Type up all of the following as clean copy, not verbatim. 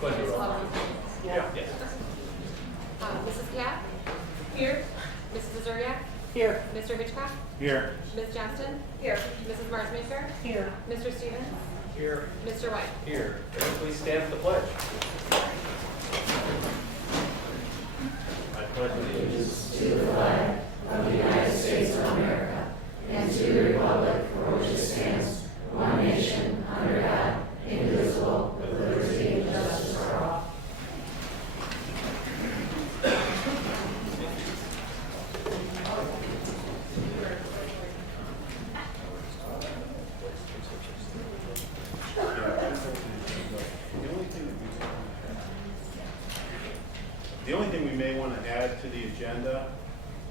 Go ahead, roll. Yeah. Yes. Mrs. Cat? Here. Mrs. Azuriak? Here. Mr. Hitchcock? Here. Ms. Johnston? Here. Mrs. Marsmaker? Here. Mr. Stevens? Here. Mr. White? Here. Everyone please stand for the pledge. I pledge allegiance. The only thing we may want to add to the agenda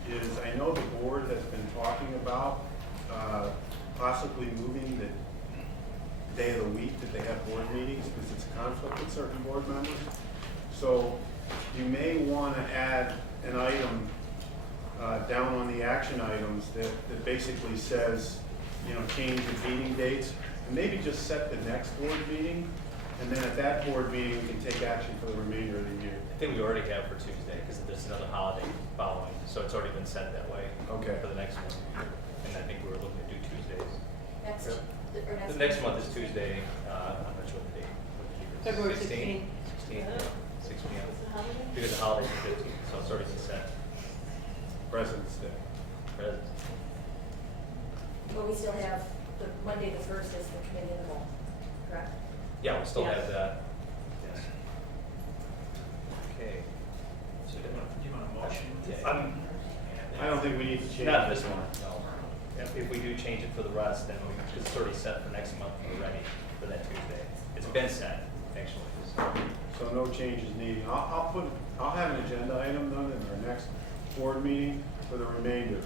is, I know the board has been talking about possibly moving the day of the week that they have board meetings, because it's a conflict with certain board members. So you may want to add an item down on the action items that basically says, change the meeting dates, and maybe just set the next board meeting, and then at that board meeting, we can take action for the remainder of the year. I think we already have for Tuesday because there's another holiday following, so it's already been set that way. Okay. For the next one, and I think we were looking to do Tuesdays. Next. The next month is Tuesday. I'm not sure what the date. February 16th. 6 p.m. Because the holiday's the 15th, so it's already been set. President's Day. President's. But we still have the Monday the 1st as the committee of the whole, correct? Yeah, we still Yes. have that. Yes. Okay. So do you want a motion? I don't think we need to change. Not this one, no. If we do change it for the rest, then it's already set for next month, we're ready for that Tuesday. It's been set, actually. So no changes needed. I'll have an agenda item done in our next board meeting for the remainder.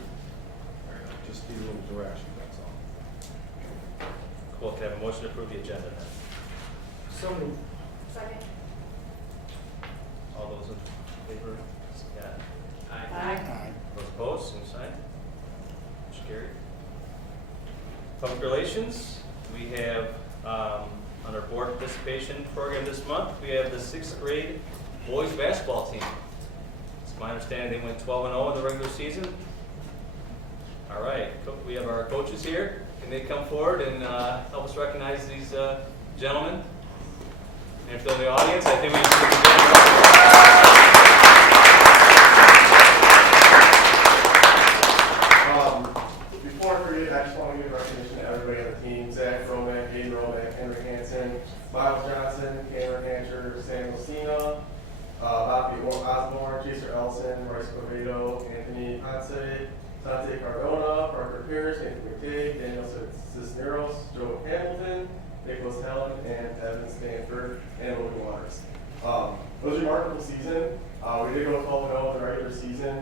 Just need a little direction, that's all. Cool, can I have a motion to approve the agenda then? So moved. Second. All those in favor? Scott? Aye. Those opposed, same sign. Motion carried. Public relations, we have, on our board participation program this month, we have the 6th grade boys basketball team. It's my understanding they went 12-0 in the regular season. All right, we have our coaches here. Can they come forward and help us recognize these gentlemen? And if they're in the audience, I think we should give Before I forget, I just want to give recognition to everybody on the team: Zach Romack, Hayden Romack, Henry Hansen, Miles Johnson, Cameron Hancher, Samuel Cena, Bobby Osborne, Chaser Ellison, Royce Corvedo, Anthony Ponce, Dante Cardona, Parker Pierce, Anthony McKay, Daniel Cisneros, Joe Hamilton, Nicholas Helen, and Evan Stanford, and Logan Waters. It was a remarkable season. We did go 12-0 in the regular season.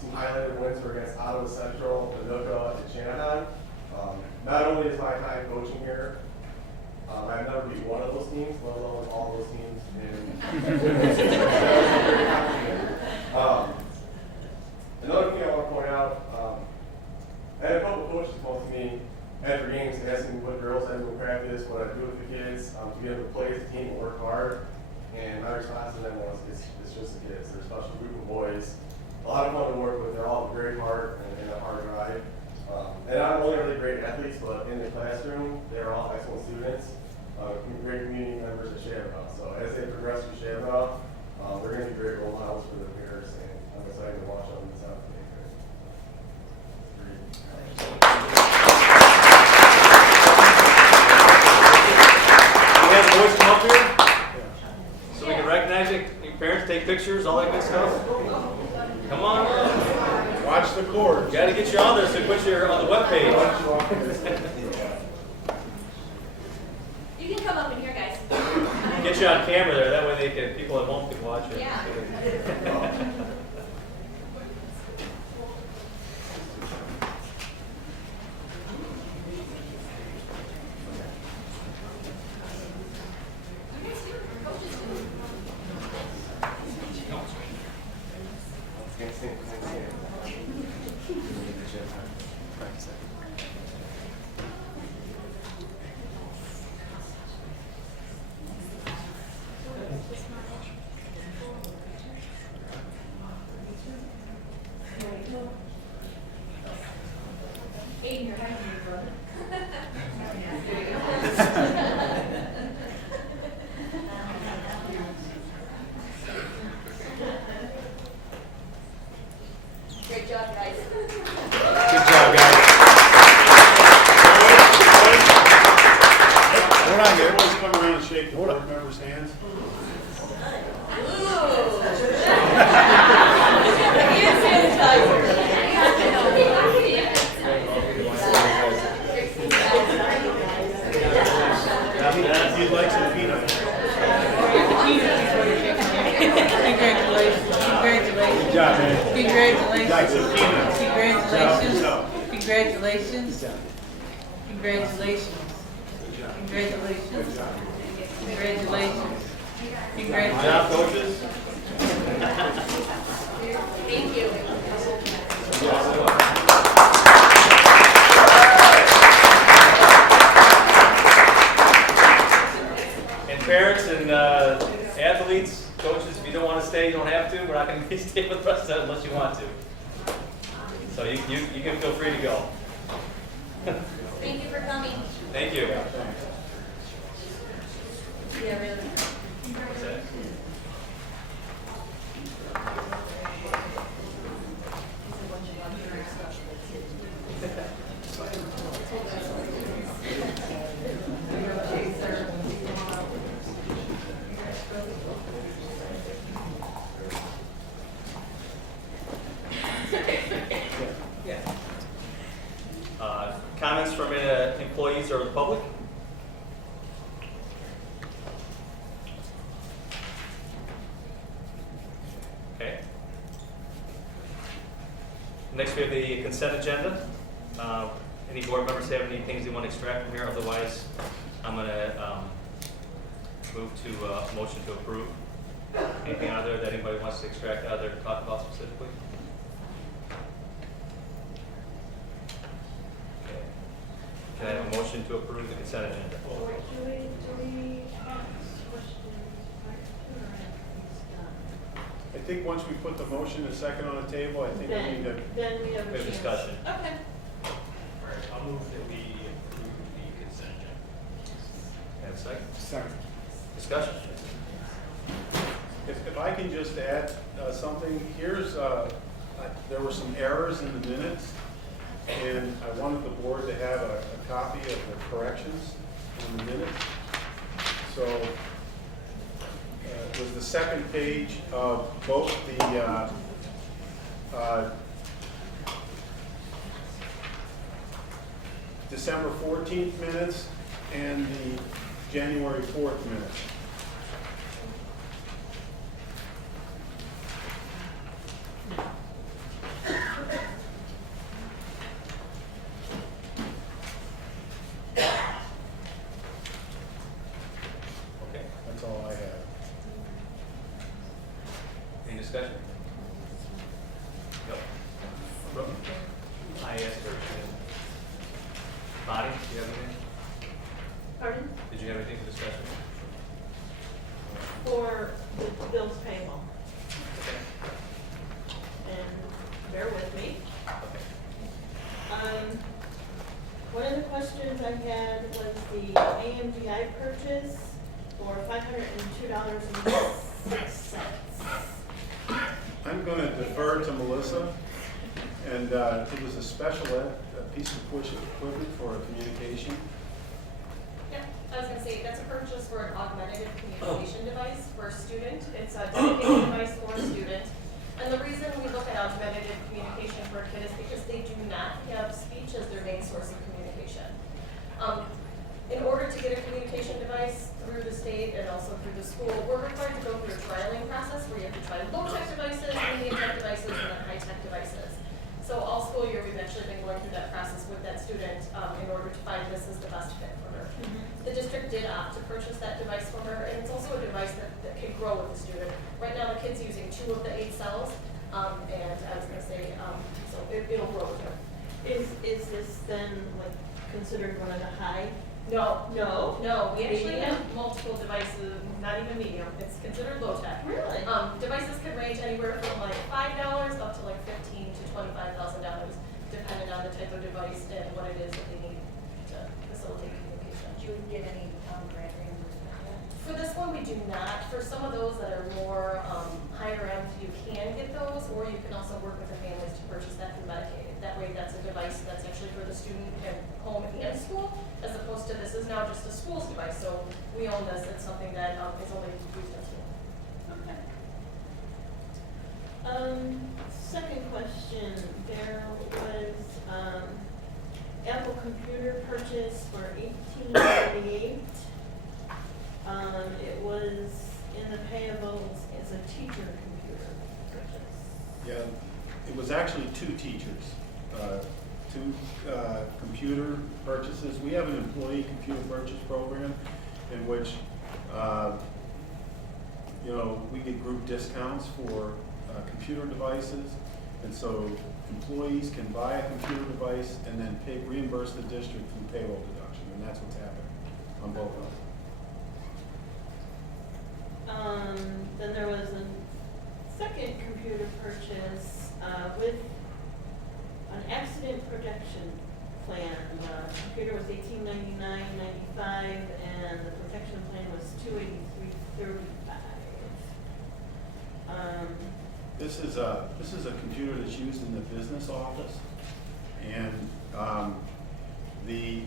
Some highlighted wins were against Ottawa Central, Paducah, and Shanahan. Not only is my time coaching here, I've never beat one of those teams, let alone all those teams. Another thing I want to point out, I had a couple coaches come to me after games asking me what drills I do in practice, what I do with the kids, to be able to play as a team and work hard. And my response to them was, it's just the kids. They're a special group of boys. A lot of fun to work with. They're all very hard and a hard ride. And not only are they great athletes, but in the classroom, they're all excellent students, great community members at Shamrock. So as they progress through Shamrock, they're going to be great role models for their peers, and I'm excited to watch them in the 7th grade. We have the boys come up here so we can recognize it. Your parents take pictures, all that good stuff. Come on. Watch the cord. Got to get you on there so we put you on the webpage. You can come up in here, guys. Get you on camera there. That way people at home can watch it. Yeah. Great job, guys. Good job, guys. Hold on there. Always come around and shake the board members' hands. If you'd like some peanuts. Congratulations. Good job, man. Congratulations. Like some peanuts. Congratulations. No. Congratulations. Congratulations. Congratulations. Congratulations. Good Congratulations. job, coaches. Thank you. And parents and athletes, coaches, if you don't want to stay, you don't have to. We're not going to stay with the rest of it unless you want to. So you can feel free to go. Thank you for coming. Thank you. Yeah, really. What's that? Comments from employees or the public? Okay. Next, we have the consent agenda. Any board members have any things they want to extract from here? Otherwise, I'm going to move to a motion to approve. Anything out there that anybody wants to extract out there to talk about specifically? Okay. Can I have a motion to approve the consent agenda? I think once we put the motion and second on the table, I think we need to. Then we have We have discussion. Okay. All right, I'll move that we approve the consent agenda. Have a second? Second. Discussion? If I can just add something, here's, there were some errors in the minutes, and I wanted the board to have a copy of the corrections in the minutes. So, it was the second page of both the, December 14th minutes and the January 4th minutes. Okay. That's all I have. Any discussion? Go. Brooke? I asked her. Bonnie, do you have anything? Pardon? Did you have anything for discussion? For the bills payable, Okay. and bear with me. Okay. One of the questions I had was the AMGI purchase for $502.06. I'm going to defer to Melissa, and it was a special ed, a piece of equipment for a communication. Yeah, I was gonna say, that's a purchase for an augmentative communication device for a student. It's a dedicated device for a student. And the reason we look at augmentative communication for a kid is because they do not have speech as their main source of communication. In order to get a communication device through the state and also through the school, we're required to go through a trialing process where you have to try low-tech devices, medium-tech devices, and then high-tech devices. So all school year, we've actually been going through that process with that student in order to find this is the best fit for her. The district did opt to purchase that device for her, and it's also a device that can grow with the student. Right now, the kid's using 2 of the 8 cells, and I was gonna say, so it'll grow with her. Is this then like considered one of the high? No, No. no, we actually Medium? have multiple devices, not even medium, it's considered low tech. Really? Devices can range anywhere from like $5 up to like $15,000 to $25,000, depending on the type of device and what it is that they need to facilitate communication. Do you get any grant reimbursement yet? For this one, we do not. For some of those that are more higher end, you can get those, or you can also work with the families to purchase that through Medicaid. That way, that's a device that's actually for the student at home and school, as opposed to this is now just a school's device. So we own this. It's something that is only used at school. Okay. Second question, there was, Apple computer purchase for $18.98. It was in the payables as a teacher computer purchase. Yeah, it was actually two teachers, two computer purchases. We have an employee computer purchase program in which, we get group discounts for computer devices. And so employees can buy a computer device and then reimburse the district through payroll deduction, and that's what's happening on both of them. Then there was a second computer purchase with an accident protection plan. The computer was $1899.95 and the protection plan was $283.35. This is a computer that's used in the business office, and the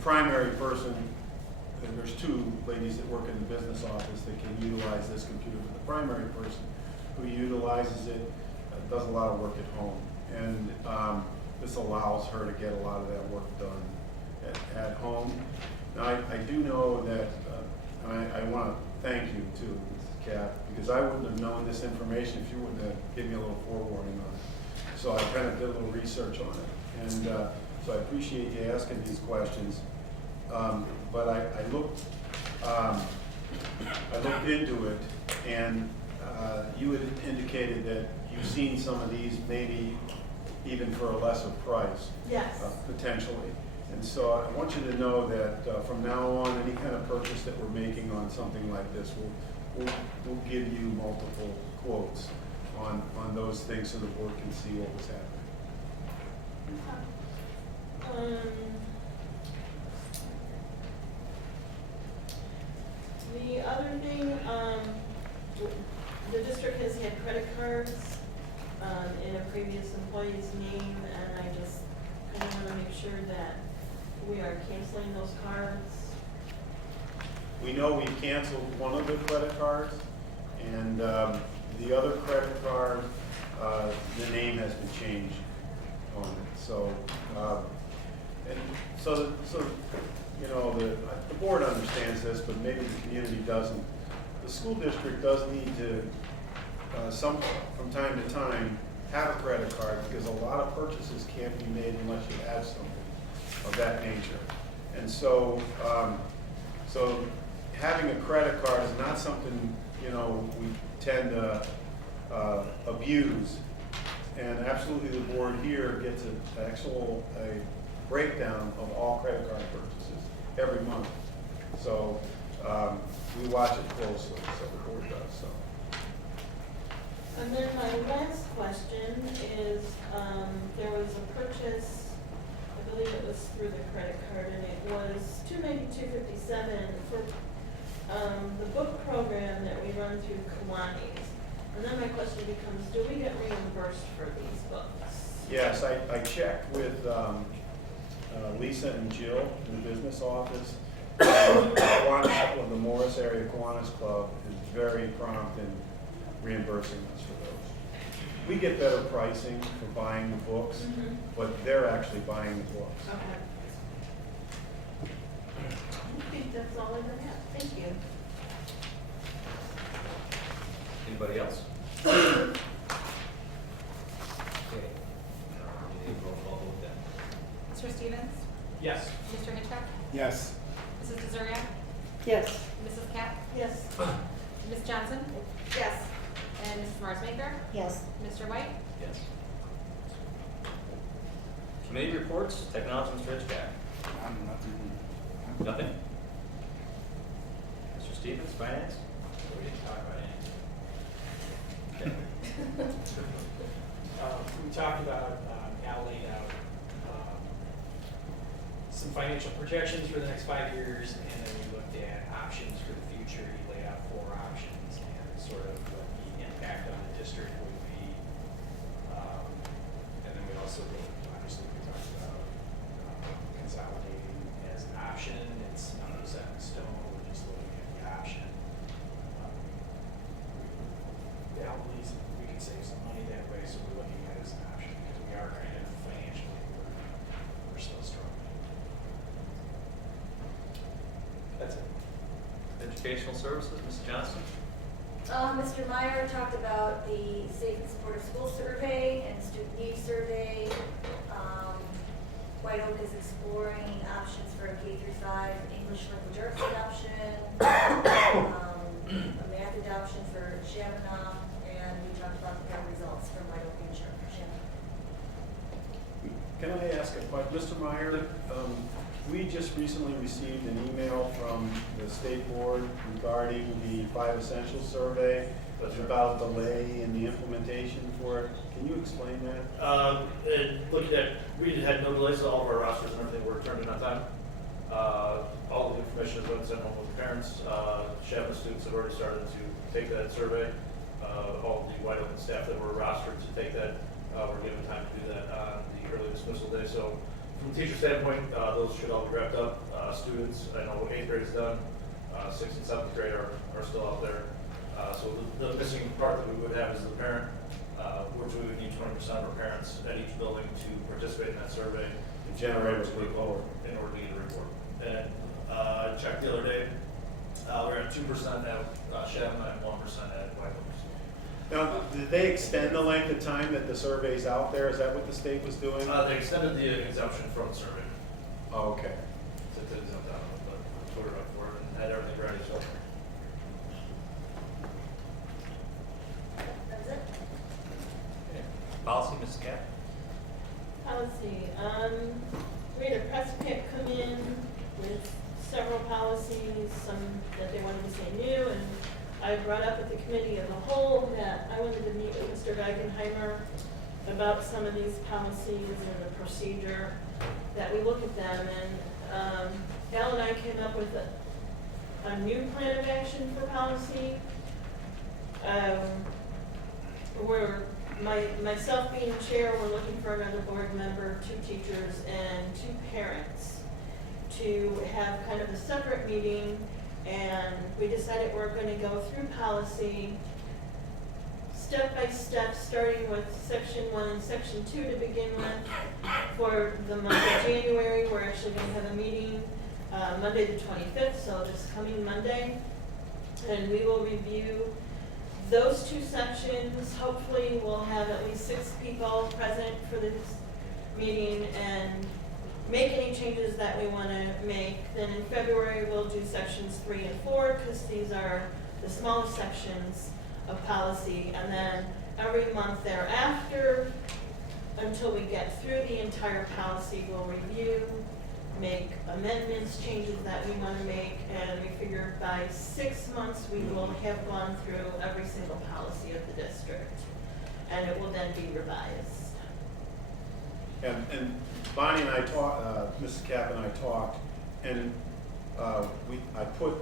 primary person, and there's two ladies that work in the business office that can utilize this computer, but the primary person who utilizes it does a lot of work at home, and this allows her to get a lot of that work done at home. Now, I do know that, and I want to thank you too, Kat, because I wouldn't have known this information if you wouldn't have given me a little forewarning on it. So I kind of did a little research on it, and so I appreciate you asking these questions. But I looked into it, and you had indicated that you've seen some of these maybe even for a lesser price. Yes. Potentially. And so I want you to know that from now on, any kind of purchase that we're making on something like this, we'll give you multiple quotes on those things so the board can see what was happening. The other thing, the district has had credit cards in a previous employee's name, and I just kind of want to make sure that we are canceling those cards. We know we canceled one of the credit cards, and the other credit card, the name has been changed on it. So, the board understands this, but maybe the community doesn't. The school district does need to, from time to time, have a credit card, because a lot of purchases can't be made unless you have something of that nature. And so, having a credit card is not something, we tend to abuse. And absolutely the board here gets a breakdown of all credit card purchases every month. So we watch it closely, so the board does, so. And then my last question is, there was a purchase, I believe it was through the credit card, and it was $292.57 for the book program that we run through Kiwanis. And then my question becomes, do we get reimbursed for these books? Yes, I checked with Lisa and Jill in the business office. The Morris Area Kiwanis Club is very prompt in reimbursing us for those. We get better pricing for buying the books, but they're actually buying the books. Okay. I think that's all I have. Thank you. Anybody else? Okay. Any roll call vote then? Mr. Stevens? Yes. Mr. Hitchcock? Yes. Mrs. DeZuria? Yes. Mrs. Cap? Yes. Ms. Johnson? Yes. And Mrs. Marsmaker? Yes. Mr. White? Yes. Committee reports, technology, Mr. Hitchcock. Nothing? Mr. Stevens, finance? We didn't talk about anything. Okay. We talked about, Al laid out some financial projections for the next 5 years, and then we looked at options for the future. He laid out 4 options and sort of what the impact on the district would be. And then we also, obviously, we talked about consolidating as an option. It's not set in stone, we're just looking at the option. Al believes we can save some money that way, so we're looking at it as an option, because we are kind of financially, we're still struggling. That's it. Educational Services, Ms. Johnson? Mr. Meyer talked about the Safe and Supportive School Survey and Student Needs Survey. White Oak is exploring options for a K through 5 English language arts adoption, a math adoption for Chaminade, and we talked about the results from White Oak and Chaminade. Can I ask a question? Mr. Meyer, we just recently received an email from the state board regarding the 5 Essentials survey. That's right. About delay in the implementation for it. Can you explain that? Looking at, we had no delays, all of our rosters and everything were turned in on time. All of the information has been sent home with the parents. Chapman students have already started to take that survey. All of the White Oak staff that were rostered to take that were given time to do that on the early dismissal day. So from a teacher standpoint, those should all be wrapped up. Students, I know 8th grade is done, 6th and 7th grade are still out there. So the missing part that we would have is the parent, which we would need 20% of our parents at each building to participate in that survey. To generate a report. In order to get a report. And I checked the other day, we're at 2% at Chaminade and 1% at White Oaks. Now, did they extend the length of time that the survey's out there? Is that what the state was doing? They extended the exemption from the survey Oh, okay. to exempt out of it, but put it up for it and had everything ready, so. That's it? Policy, Ms. Cap? Policy, we had a press kit come in with several policies, some that they wanted to say new, and I brought up at the committee of the whole that I wanted to meet with Mr. Wagenheimer about some of these policies and the procedure, that we look at them, and Al and I came up with a new plan of action for policy. Myself being chair, we're looking for another board member, 2 teachers, and 2 parents to have kind of a separate meeting, and we decided we're going to go through policy step by step, starting with section 1 and section 2 to begin with. For the month of January, we're actually going to have a meeting Monday the 25th, so this coming Monday, and we will review those 2 sections. Hopefully we'll have at least 6 people present for this meeting and make any changes that we want to make. Then in February we'll do sections 3 and 4, because these are the smallest sections of policy, and then every month thereafter until we get through the entire policy, we'll review, make amendments, changes that we want to make, and we figure by 6 months we will have gone through every single policy of the district, and it will then be revised. And Bonnie and I talked, Mrs. Cap and I talked, and I put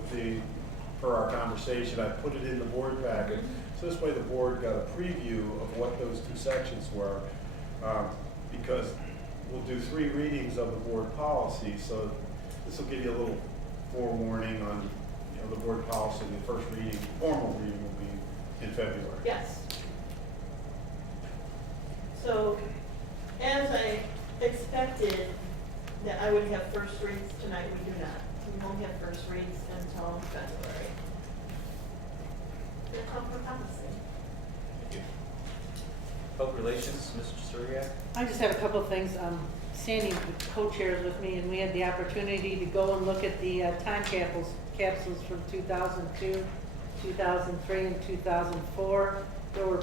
per our conversation, I put it in the board packet. So this way the board got a preview of what those 2 sections were, because we'll do 3 readings of the board policy, so this will give you a little forewarning on, the board policy. The first reading, formal reading, will be in February. Yes. So, as I expected that I would have first reads tonight, we do not. We won't have first reads until February. We'll come for policy. Thank you. Public Relations, Mr. Suriak? I just have a couple of things. Sandy co-chairs with me, and we had the opportunity to go and look at the time capsules from 2002, 2003, and 2004. There were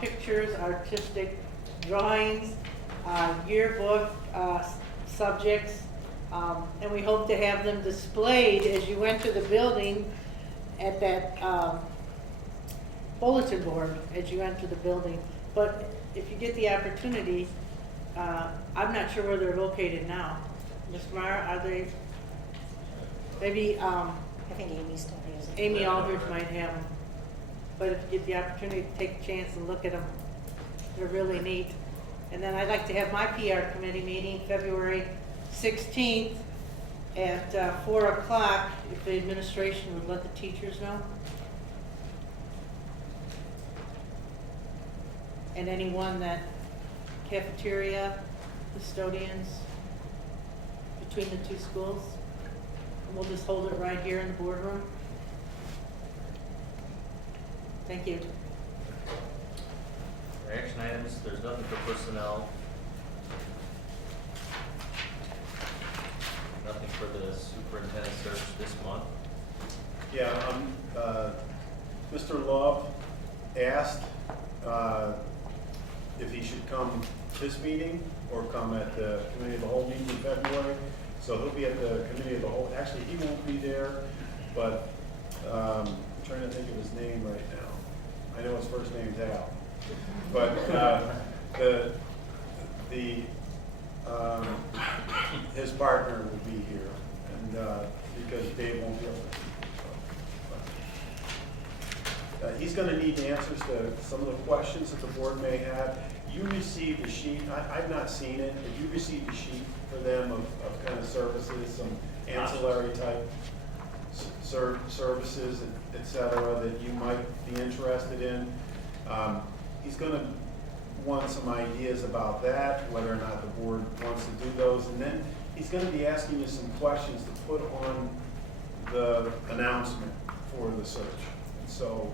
pictures, artistic drawings, yearbook subjects, and we hope to have them displayed as you enter the building at that bulletin board as you enter the building. But if you get the opportunity, I'm not sure where they're located now. Mr. Meyer, are they, maybe, I think Amy still has it. Amy Aldridge might have them. But if you get the opportunity to take a chance and look at them, they're really neat. And then I'd like to have my PR committee meeting February 16th at 4 o'clock, if the administration would let the teachers know. And anyone that cafeteria, custodians, between the two schools. And we'll just hold it right here in the boardroom. Thank you. For action items, there's nothing for personnel. Nothing for the superintendent search this month. Yeah, Mr. Love asked if he should come this meeting or come at the committee of the whole meeting in February. So he'll be at the committee of the whole, actually, he won't be there, but I'm trying to think of his name right now. I know his first name's Al. But his partner will be here, and because Dave won't be able to. He's going to need answers to some of the questions that the board may have. You received a sheet, I've not seen it, but you received a sheet for them of kind of services, some ancillary type services, et cetera, that you might be interested in. He's going to want some ideas about that, whether or not the board wants to do those, and then he's going to be asking you some questions to put on the announcement for the search. And so,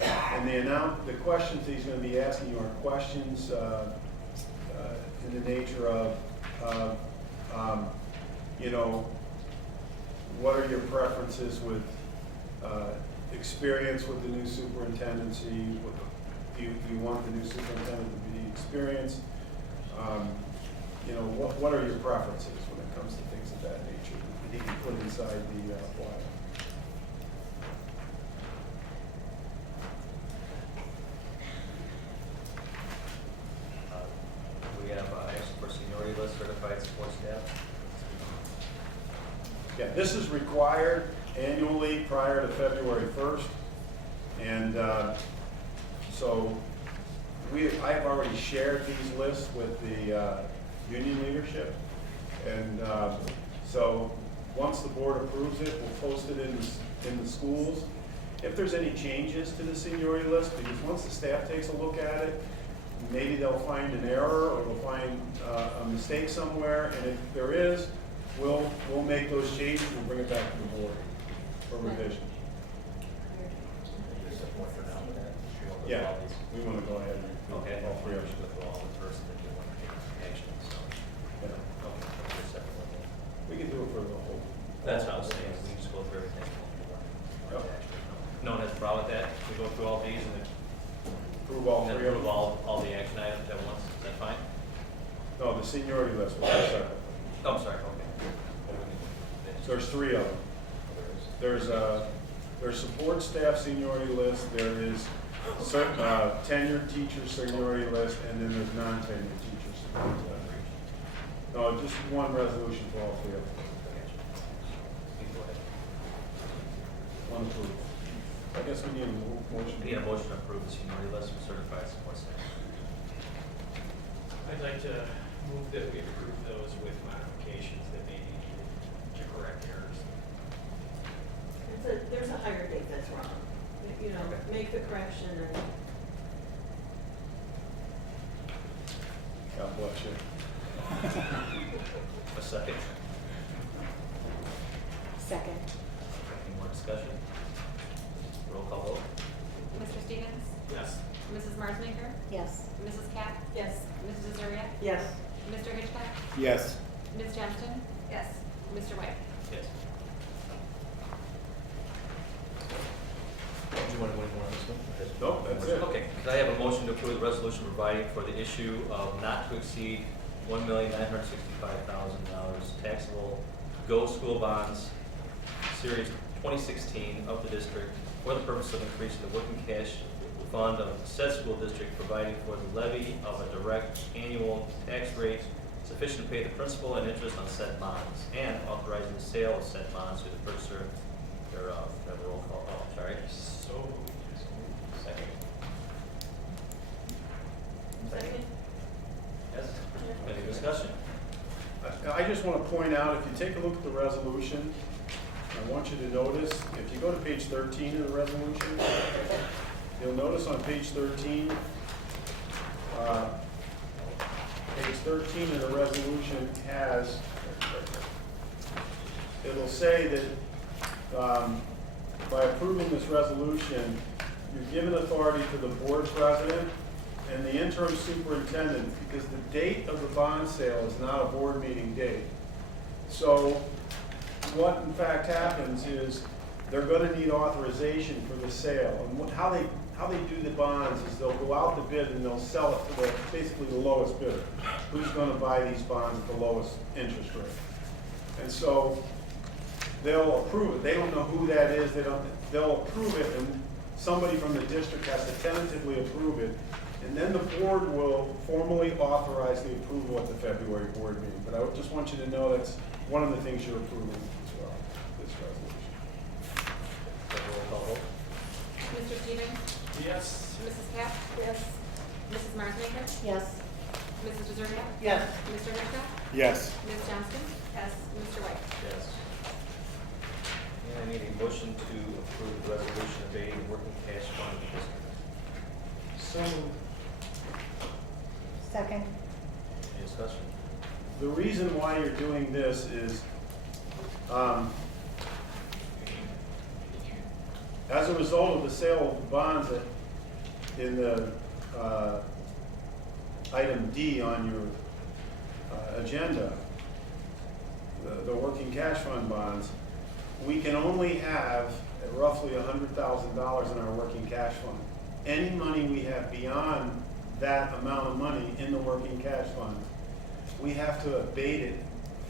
and the questions that he's going to be asking you are questions in the nature of, you know, what are your preferences with experience with the new superintendency? Do you want the new superintendent to be experienced? You know, what are your preferences when it comes to things of that nature that he can put inside the flyer? We have action for seniority list, certified support staff. Yeah, this is required annually prior to February 1st. And so I've already shared these lists with the union leadership. And so once the board approves it, we'll post it in the schools. If there's any changes to the seniority list, because once the staff takes a look at it, maybe they'll find an error or they'll find a mistake somewhere. And if there is, we'll make those changes and bring it back to the board for revision. Yeah, we want to go ahead and Okay, all three of them. with all the first and you want to take action, so. Yeah. Okay, for the second one then. We can do it for the whole. That's how I was saying, we just go through everything. Yep. No one has a problem with that? We go through all these and then Approve all then three of approve them. all the action items at once, is that fine? No, the seniority list will be separate. Oh, I'm sorry, okay. So there's three of them. There's support staff seniority list, there is tenured teacher seniority list, and then there's non-tenured teacher seniority list. No, just one resolution for all three of them. One approved. I guess we need a motion. We need a motion to approve the seniority list for certified support staff. I'd like to move that we approve those with modifications that may be needed to correct errors. There's a higher date that's wrong. You know, Okay. make the correction and God bless you. A second. Second. Any more discussion? Roll call vote. Mr. Stevens? Yes. Mrs. Marsmaker? Yes. Mrs. Katz? yes. Mrs. Azaria? Yes. Mr. Hitchcock? Yes. Ms. Johnston? Yes. Mr. White? Yes. Do you want to wait more on this one? Nope, that's it. Okay, could I have a motion to approve the resolution providing for the issue of not to exceed $1,965,000 taxable Go School Bonds, Series 2016 of the district for the purpose of increasing the working cash fund of said school district, providing for the levy of a direct annual tax rate sufficient to pay the principal and interest on said bonds, and authorizing the sale of said bonds to the purchaser thereof. Have a roll call, sorry. So moved. Second. Second. Yes? Any discussion? I just want to point out, if you take a look at the resolution, I want you to notice, if you go to page 13 of the resolution, you'll notice on page 13, page 13 of the resolution has, it'll say that by approving this resolution, you're given authority to the board president and the interim superintendent, because the date of the bond sale is not a board meeting date. So what in fact happens is they're gonna need authorization for the sale. And how they do the bonds is they'll go out to bid and they'll sell it to basically the lowest bidder. Who's gonna buy these bonds at the lowest interest rate? And so they'll approve it. They don't know who that is. They'll approve it, and somebody from the district has to tentatively approve it. And then the board will formally authorize the approval at the February board meeting. But I just want you to know that's one of the things you're approving as well, this resolution. Have a roll call vote. Mr. Stevens? Yes. Mrs. Katz? Yes. Mrs. Marsmaker? Yes. Mrs. Deseria? Yes. Mr. Hitchcock? Yes. Ms. Johnston? Yes. Mr. White? Yes. And I need a motion to approve the resolution of a working cash fund of the district. So moved. Second. Any discussion? The reason why you're doing this is, as a result of the sale of the bonds in the item D on your agenda, the working cash fund bonds, we can only have roughly $100,000 in our working cash fund. Any money we have beyond that amount of money in the working cash fund, we have to abate it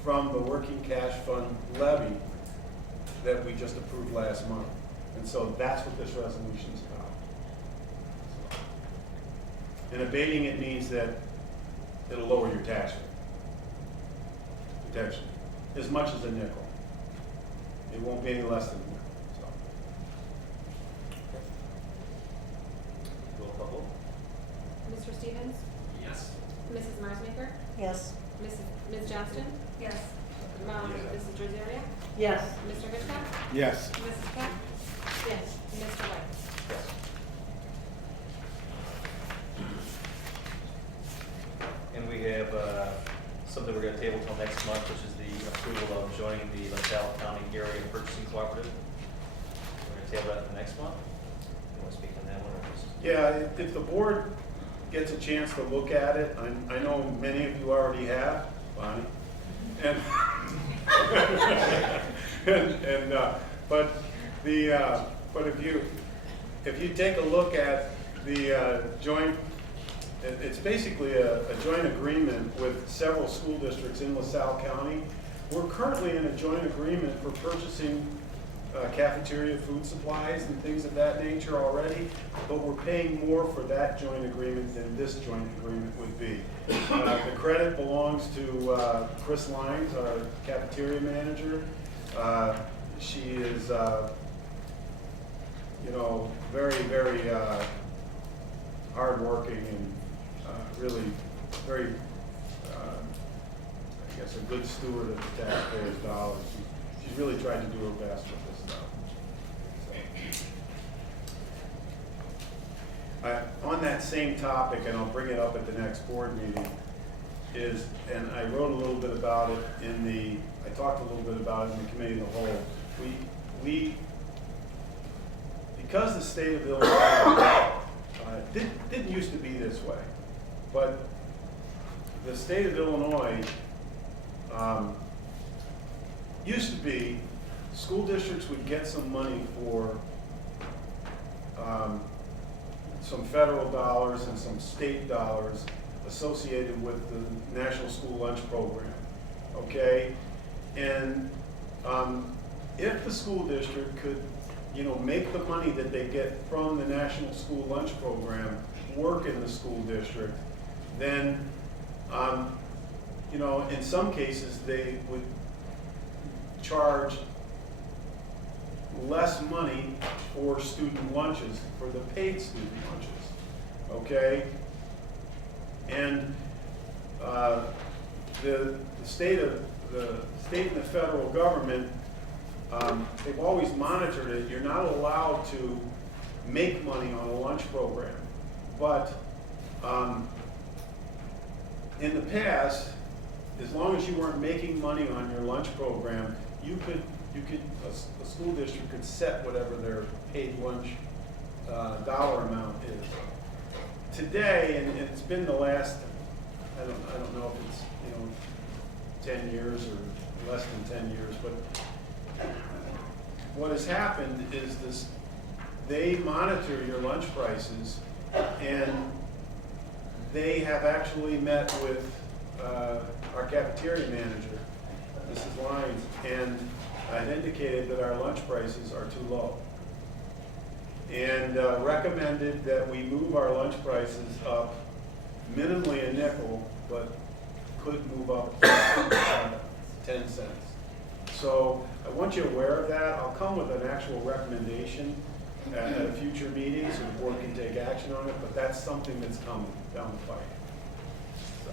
from the working cash fund levy that we just approved last month. And so that's what this resolution is about. And abating it means that it'll lower your tax rate. Potentially. As much as a nickel. It won't be any less than a nickel. So. Roll call vote. Mr. Stevens? Yes. Mrs. Marsmaker? Yes. Ms. Johnston? Yes. Mrs. Deseria? Yes. Mr. Hitchcock? Yes. Mrs. Katz? Yes. Mr. White? Yes. And we have something we're going to table till next month, which is the approval of joining the LaSalle County Area Purchasing Cooperative. We're going to table that for next month. You want to speak on that one, or just? Yeah, if the board gets a chance to look at it, I know many of you already have, Bonnie. And, but if you take a look at the joint, it's basically a joint agreement with several school districts in LaSalle County. We're currently in a joint agreement for purchasing cafeteria food supplies and things of that nature already, but we're paying more for that joint agreement than this joint agreement would be. The credit belongs to Chris Lyons, our cafeteria manager. She is, very, very hardworking and really very, I guess, a good steward of the taxpayers' dollars. She's really tried to do her best with this stuff. On that same topic, and I'll bring it up at the next board meeting, and I wrote a little bit about it I talked a little bit about it in the committee of the whole. Because the state of Illinois didn't used to be this way, but the state of Illinois used to be school districts would get some money for some federal dollars and some state dollars associated with the National School Lunch Program, okay? And if the school district could you know, make the money that they get from the National School Lunch Program work in the school district, then, you know, in some cases, they would charge less money for student lunches, for the paid student lunches, okay? And the state and the federal government, they've always monitored it. You're not allowed to make money on a lunch program. But in the past, as long as you weren't making money on your lunch program, a school district could set whatever their paid lunch dollar amount is. Today, and it's been the last, I don't know if it's, you know, 10 years or less than 10 years, but what has happened is this, they monitor your lunch prices, and they have actually met with our cafeteria manager, Mrs. Lyons, and I've indicated that our lunch prices are too low. And recommended that we move our lunch prices up minimally a nickel, but could move up 10 cents. So I want you aware of that. I'll come with an actual recommendation at a future meeting so the board can take action on it, but that's something that's coming down the pike. So,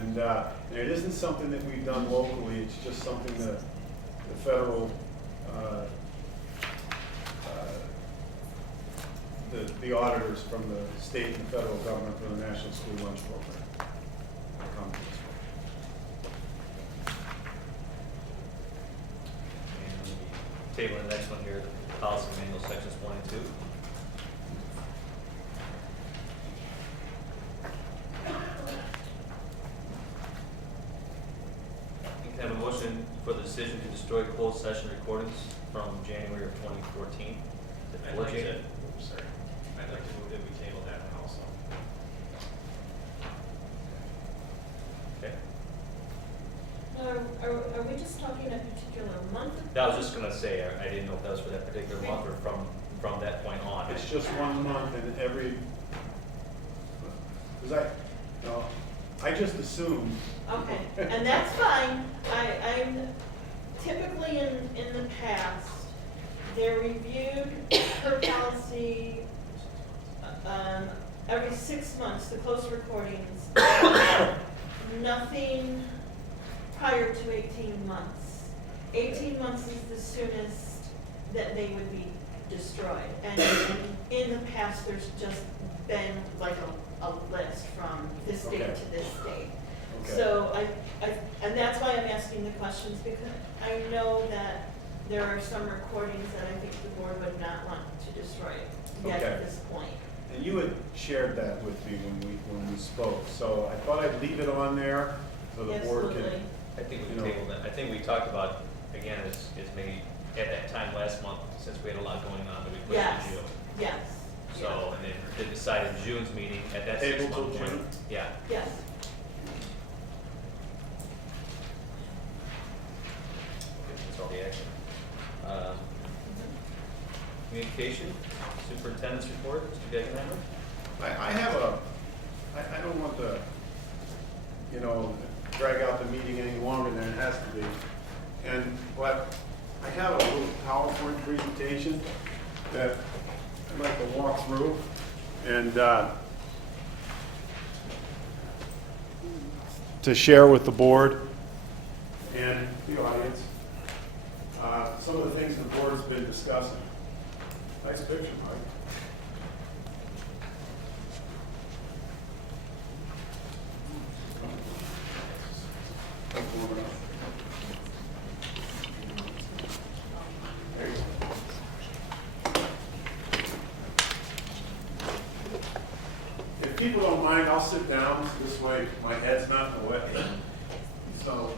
and it isn't something that we've done locally, it's just something that the federal, the auditors from the state and federal government for the National School Lunch Program will come to this way. And table the next one here, the policy manual sections 1 and 2. You can have a motion for the decision to destroy closed session recordings from January of 2014. I'd like to, sorry, I'd like to move that we table that one also. Okay. Are we just talking a particular month? I was just gonna say, I didn't know if that was for that particular month or from that point on. It's just 1 month and every, because I just assumed. Okay, and that's fine. I'm typically in the past, they're reviewed per policy every 6 months, the close recordings. Nothing prior to 18 months. 18 months is the soonest that they would be destroyed. And in the past, there's just been like a list from this date Okay. to this date. Okay. So and that's why I'm asking the questions, because I know that there are some recordings that I think the board would not want to destroy yet at Okay. this point. And you had shared that with me when we spoke, so I thought I'd leave it on there so the board can. Absolutely. I think we You know. tabled that. I think we talked about, again, is maybe at that time last month, since we had a lot going on, that we pushed Yes, to June. yes. So, and then they decided June's meeting at that Table 6 month till point. June? Yeah. Yes. That's all the action. Communication, superintendent's report, Mr. Gegenheimer. I have I don't want to, you know, drag out the meeting any longer than it has to be. But I have a little PowerPoint presentation that I'd like to walk through. And to share with the board and the audience some of the things the board's been discussing. Nice picture, Mike. There you go. If people don't mind, I'll sit down this way. My head's not in the way. So,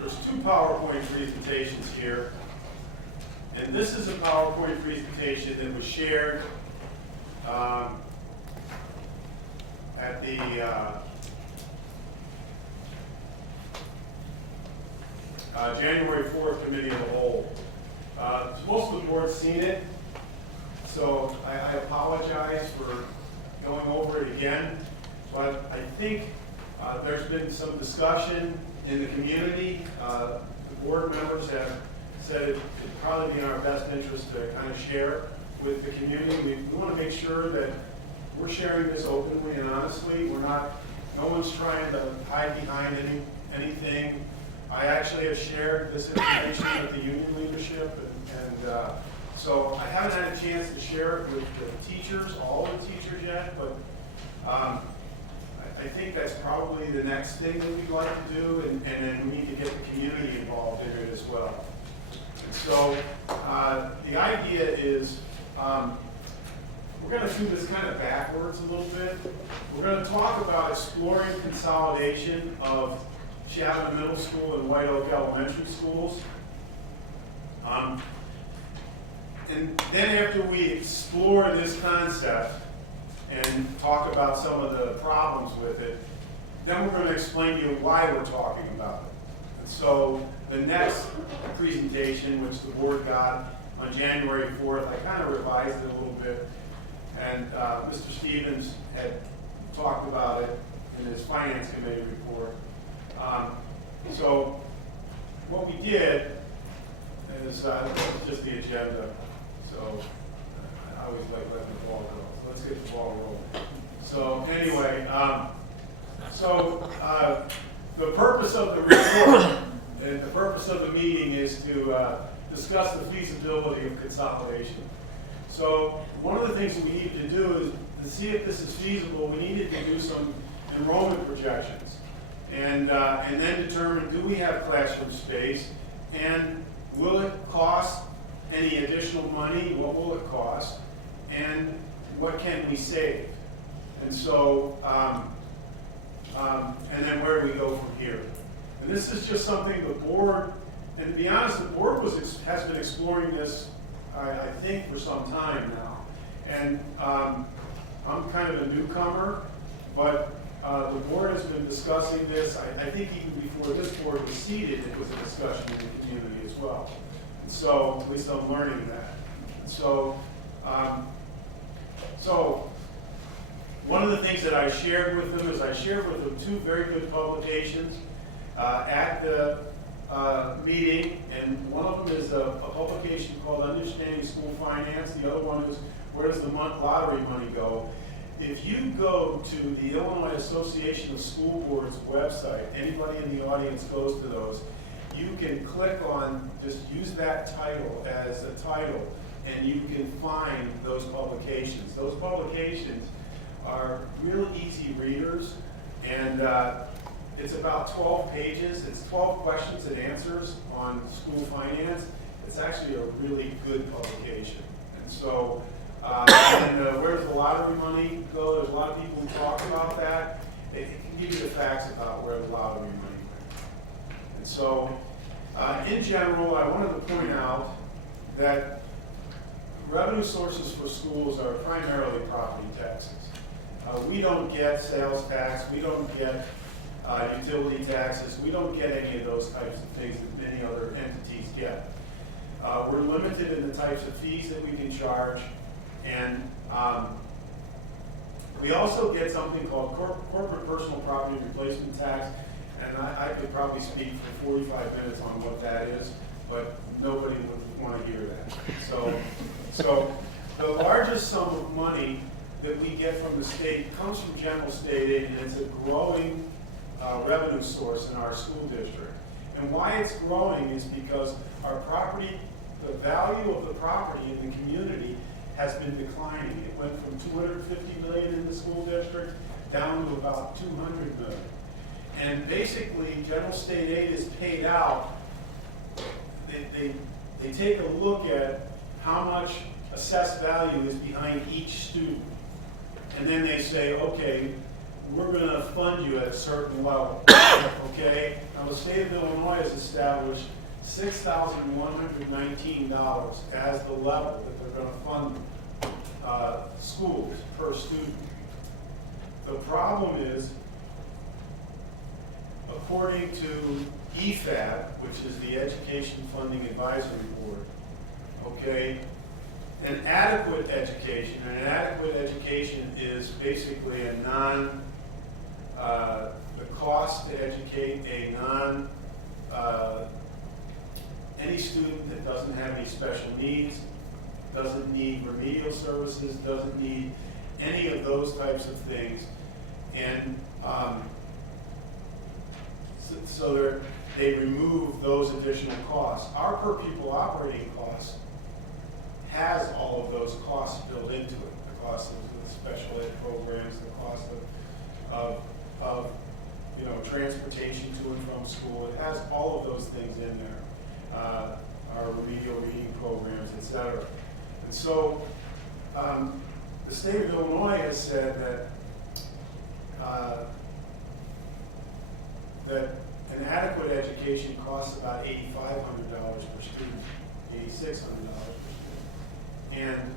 there's 2 PowerPoint presentations here. And this is a PowerPoint presentation that was shared at the January 4th Committee of the Whole. Most of the board's seen it, so I apologize for going over it again, but I think there's been some discussion in the community. The board members have said it'd probably be in our best interest to kind of share with the community. We want to make sure that we're sharing this openly and honestly. No one's trying to hide behind anything. I actually have shared this information with the union leadership, and so I haven't had a chance to share it with the teachers, all the teachers yet, but I think that's probably the next thing that we'd like to do, and then we need to get the community involved in it as well. And so the idea is we're going to do this kind of backwards a little bit. We're going to talk about exploring consolidation of Chatham Middle School and White Oak Elementary Schools. And then after we explore this concept and talk about some of the problems with it, then we're going to explain to you why we're talking about it. And so the next presentation, which the board got on January 4th, I kind of revised it a little bit, and Mr. Stevens had talked about it in his Finance Committee report. So what we did is, this is just the agenda, so I always like letting the ball go. So let's get the ball rolling. So anyway, the purpose of the report and the purpose of the meeting is to discuss the feasibility of consolidation. So one of the things that we needed to do is to see if this is feasible, we needed to do some enrollment projections. And then determine, do we have classroom space, and will it cost any additional money? What will it cost? And what can we save? And so, and then where do we go from here? And this is just something the board, and to be honest, the board has been exploring this, I think, for some time now. And I'm kind of a newcomer, but the board has been discussing this. I think even before this board was seated, it was a discussion in the community as well. And so, at least I'm learning that. And so, one of the things that I shared with them is I shared with them two very good publications at the meeting, and one of them is a publication called Understanding School Finance. The other one is Where Does the Lottery Money Go? If you go to the Illinois Association of School Boards website, anybody in the audience goes to those, you can click on, just use that title as a title, and you can find those publications. Those publications are real easy readers, and it's about 12 pages. It's 12 questions and answers on school finance. It's actually a really good publication. And so, where does the lottery money go? There's a lot of people who talk about that. It can give you the facts about where the lottery money went. And so, in general, I wanted to point out that revenue sources for schools are primarily property taxes. We don't get sales tax, we don't get utility taxes, we don't get any of those types of things that many other entities get. We're limited in the types of fees that we can charge, and we also get something called corporate personal property replacement tax, and I could probably speak for 45 minutes on what that is, but nobody would want to hear that. So the largest sum of money that we get from the state comes from general state aid, and it's a growing revenue source in our school district. And why it's growing is because our property, the value of the property in the community has been declining. It went from $250 million in the school district down to about $200 million. And basically, general state aid is paid out. They take a look at how much assessed value is behind each student. And then they say, okay, we're going to fund you at a certain level. Okay? Now, the state of Illinois has established $6,119 as the level that they're going to fund schools per student. The problem is, according to EFAB, which is the Education Funding Advisory Board, okay? An adequate education is basically the cost to educate any student that doesn't have any special needs, doesn't need remedial services, doesn't need any of those types of things. And so they remove those additional costs. Our per pupil operating cost has all of those costs built into it. The cost of the special ed programs, the cost of transportation to and from school. It has all of those things in there. Our remedial reading programs, et cetera. And so the state of Illinois has said that an adequate education costs about $8,500 per student, $8,600 per student. And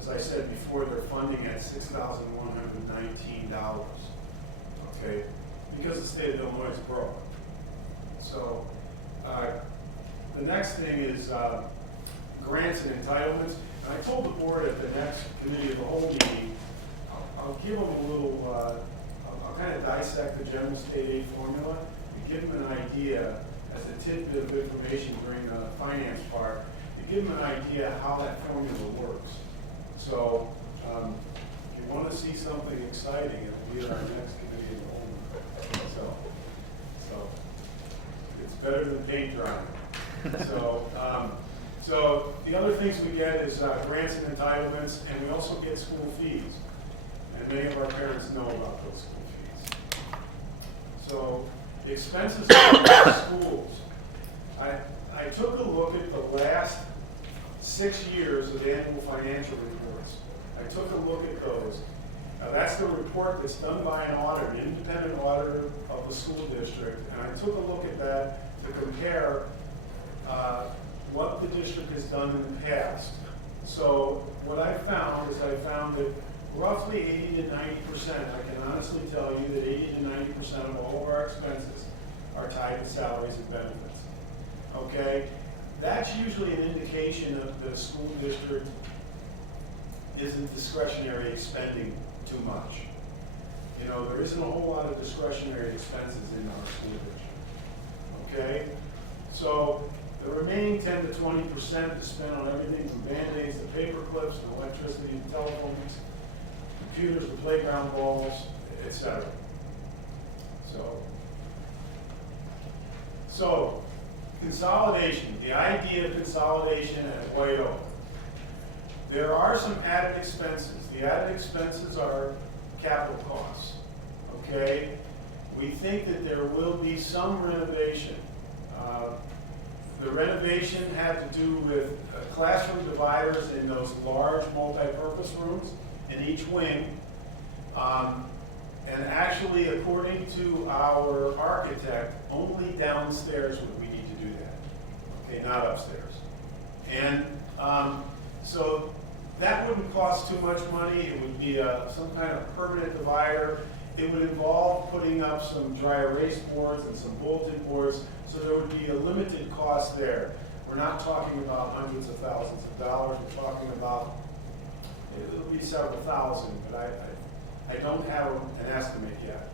as I said before, they're funding at $6,119, okay? Because the state of Illinois is broke. So the next thing is grants and entitlements. And I told the board at the next committee of the whole meeting, I'll give them a little, I'll kind of dissect the general state aid formula and give them an idea as a tidbit of information during the finance part, to give them an idea how that formula works. So if you want to see something exciting, it'll be at our next committee of the whole meeting. So it's better than paint drying. So the other things we get is grants and entitlements, and we also get school fees. And many of our parents know about those school fees. So the expenses of schools. I took a look at the last 6 years of annual financial reports. I took a look at those. That's the report that's done by an auditor, an independent auditor of the school district. And I took a look at that to compare what the district has done in the past. So what I found is that roughly 80 to 90%, I can honestly tell you that 80 to 90% of all of our expenses are tied to salaries and benefits. Okay? That's usually an indication that the school district isn't discretionary spending too much. You know, there isn't a whole lot of discretionary expenses in our school district. Okay? So the remaining 10 to 20% is spent on everything from Band-Aids to paper clips to electricity to telephones, computers to playground balls, etc. So consolidation, the idea of consolidation at White Oak. There are some added expenses. The added expenses are capital costs, okay? We think that there will be some renovation. The renovation had to do with classroom dividers in those large multi-purpose rooms in each wing. And actually, according to our architect, only downstairs would we need to do that, okay, not upstairs. And so that wouldn't cost too much money. It would be some kind of permanent divider. It would involve putting up some dry erase boards and some bulletin boards, so there would be a limited cost there. We're not talking about hundreds of thousands of dollars. We're talking about, it'll be several thousand, but I don't have an estimate yet.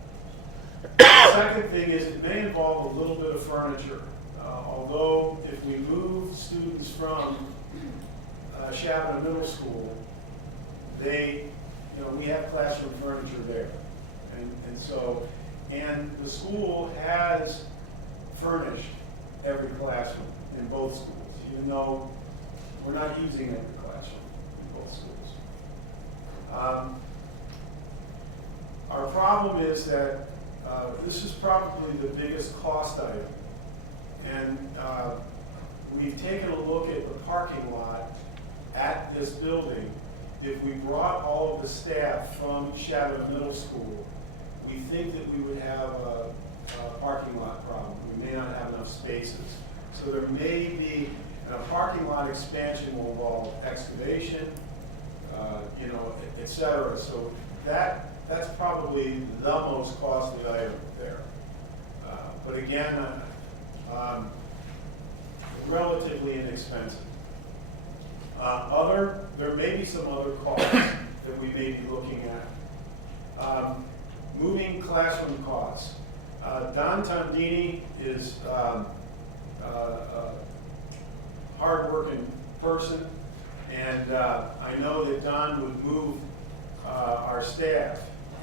The second thing is it may involve a little bit of furniture. Although if we move students from Shabana Middle School, we have classroom furniture there. And the school has furnished every classroom in both schools, even though we're not using every classroom in both schools. Our problem is that this is probably the biggest cost item. And we've taken a look at the parking lot at this building. If we brought all of the staff from Shabana Middle School, we think that we would have a parking lot problem. We may not have enough spaces. So there may be, and a parking lot expansion will involve excavation, et cetera. So that's probably the most costly item there. But again, relatively inexpensive. There may be some other costs that we may be looking at. Moving classroom costs. Don Tondini is a hard-working person, and I know that Don would move our staff,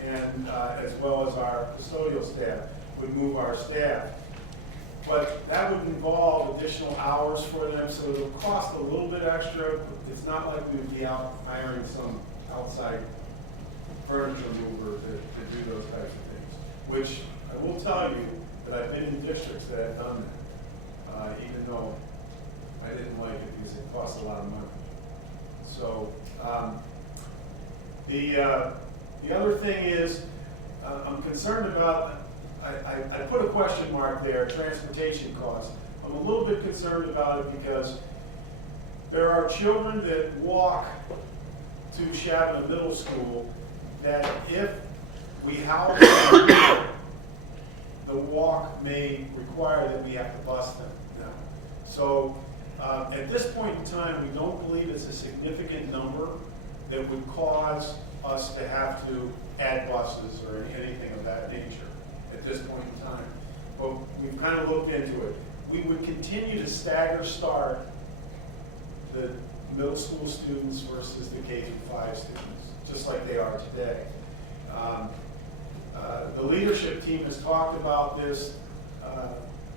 and as well as our custodial staff, would move our staff. But that would involve additional hours for them, so it'll cost a little bit extra. It's not like we would be out hiring some outside furniture mover to do those types of things. Which I will tell you that I've been in districts that have done that, even though I didn't like it because it costs a lot of money. So the other thing is, I'm concerned about. I put a question mark there, transportation costs. I'm a little bit concerned about it because there are children that walk to Shabana Middle School that if we house them, the walk may require that we have to bus them now. So at this point in time, we don't believe it's a significant number that would cause us to have to add buses or anything of that nature at this point in time. But we've kind of looked into it. We would continue to stagger start the middle school students versus the K-5 students, just like they are today. The leadership team has talked about this.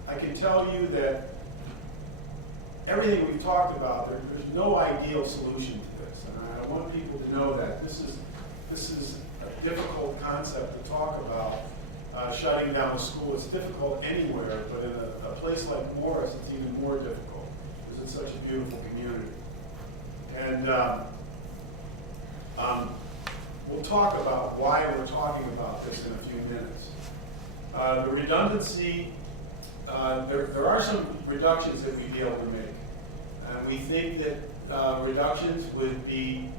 I can tell you that everything we've talked about, there's no ideal solution to this. And I want people to know that this is a difficult concept to talk about. Shutting down a school is difficult anywhere, but in a place like Morris, it's even more difficult because it's such a beautiful community. And we'll talk about why we're talking about this in a few minutes. The redundancy, there are some reductions that we'd be able to make. And we think that reductions would be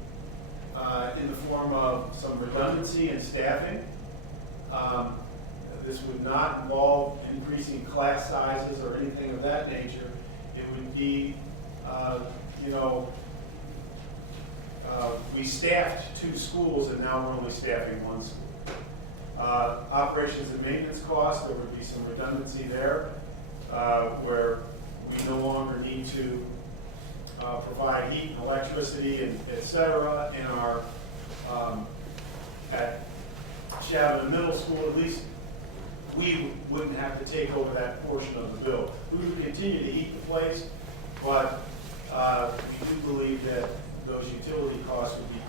in the form of some redundancy in staffing. This would not involve increasing class sizes or anything of that nature. It would be, we staffed 2 schools and now we're only staffing 1 school. Operations and maintenance costs, there would be some redundancy there where we no longer need to provide heat and electricity and et cetera in our, at Shabana Middle School. At least we wouldn't have to take over that portion of the bill. We would continue to heat the place, but we do believe that those utility costs would be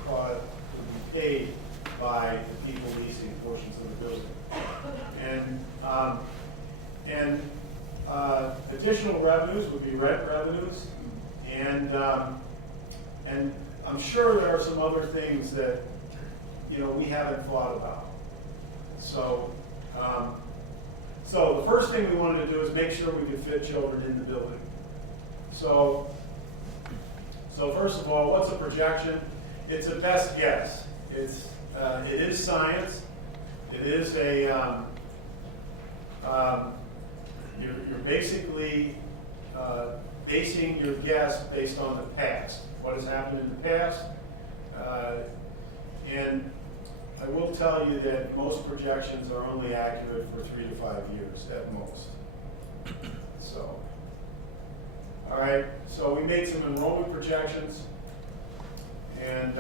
paid by the people leasing portions of the building. And additional revenues would be rent revenues, and I'm sure there are some other things that we haven't thought about. So the first thing we wanted to do is make sure we could fit children in the building. So first of all, what's a projection? It's a best guess. It is science. It is a you're basically basing your guess based on the past, what has happened in the past, and I will tell you that most projections are only accurate for 3 to 5 years at most. So, all right, so we made some enrollment projections, and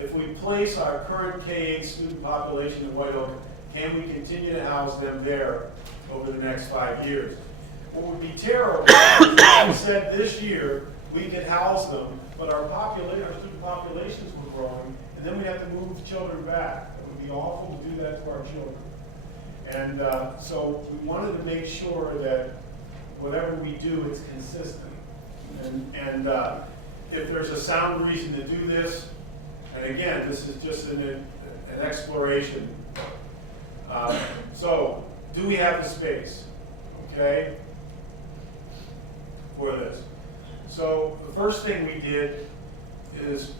if we place our current K-8 student population in White Oak, can we continue to house them there over the next 5 years? What would be terrible is we said this year we could house them, but our student populations were growing, and then we have to move children back. It would be awful to do that to our children. And so we wanted to make sure that whatever we do, it's consistent. And if there's a sound reason to do this, and again, this is just an exploration. So, do we have the space? Okay, for this. So the first thing we did is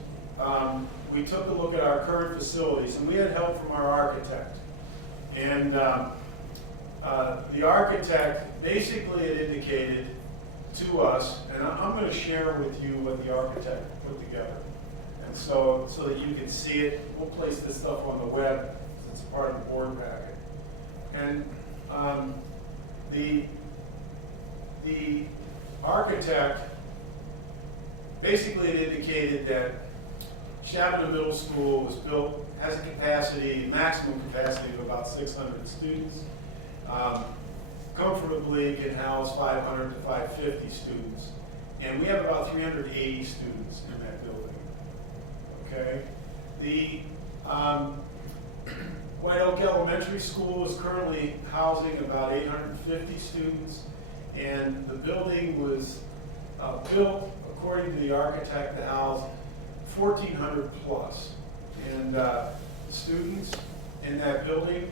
we took a look at our current facilities, and we had help from our architect. And the architect, basically it indicated to us, and I'm going to share with you what the architect put together. And so that you can see it, we'll place this stuff on the web, it's part of the board packet. And the architect, basically it indicated that Shabana Middle School was built, has a capacity, maximum capacity of about 600 students. Comfortably can house 500 to 550 students. And we have about 380 students in that building. Okay? The White Oak Elementary School is currently housing about 850 students. And the building was built, according to the architect, to house 1,400 plus and students in that building.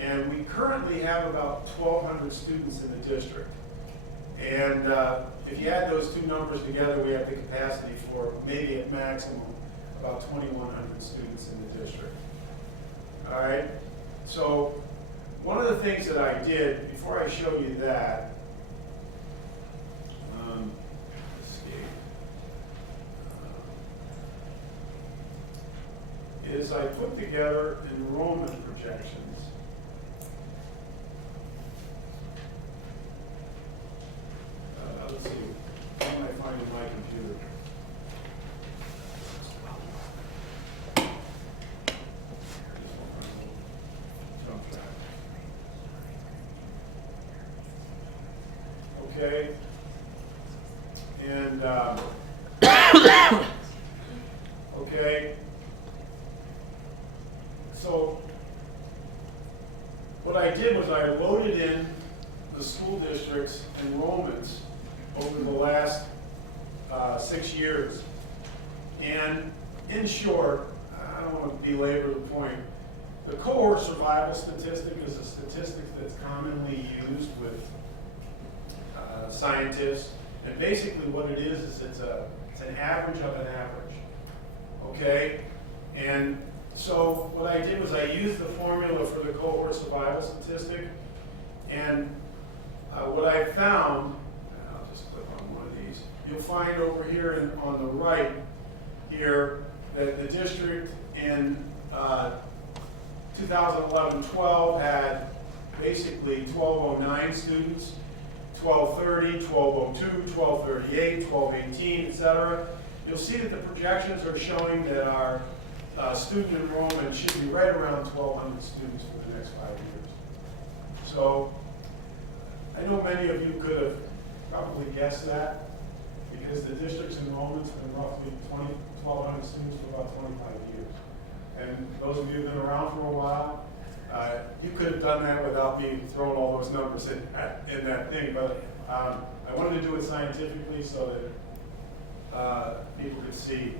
And we currently have about 1,200 students in the district. And if you add those two numbers together, we have the capacity for maybe at maximum about 2,100 students in the district. All right? So one of the things that I did, before I show you that, is I put together enrollment projections. Let's see, what am I finding my computer? Okay, and okay, so what I did was I loaded in the school district's enrollments over the last 6 years. And in short, I don't want to belabor the point, the cohort survival statistic is a statistic that's commonly used with scientists. And basically what it is it's an average of an average. Okay? And so what I did was I used the formula for the cohort survival statistic. And what I found, I'll just click on one of these, you'll find over here on the right here that the district in 2011-12 had basically 1,209 students, 1,230, 1,202, 1,238, 1,218, etc. You'll see that the projections are showing that our student enrollment should be right around 1,200 students for the next 5 years. So I know many of you could have probably guessed that because the district's enrollment's been roughly 1,200 students for about 25 years. And those of you who've been around for a while, you could have done that without me throwing all those numbers in that thing. But I wanted to do it scientifically so that people could see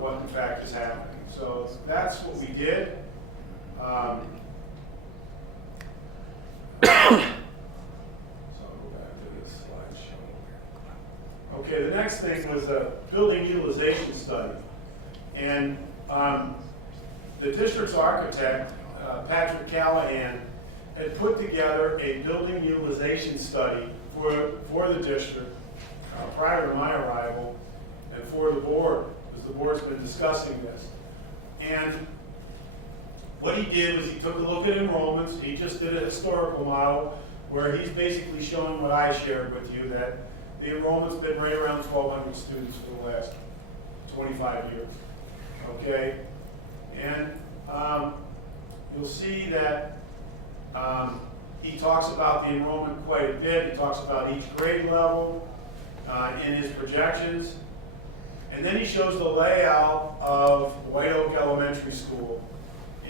what in fact is happening. So that's what we did. Okay, the next thing was a building utilization study. And the district's architect, Patrick Callahan, had put together a building utilization study for the district prior to my arrival and for the board, because the board's been discussing this. And what he did was he took a look at enrollments. He just did a historical model where he's basically showing what I shared with you, that the enrollment's been right around 1,200 students for the last 25 years. Okay? And you'll see that he talks about the enrollment quite a bit. He talks about each grade level in his projections. And then he shows the layout of White Oak Elementary School.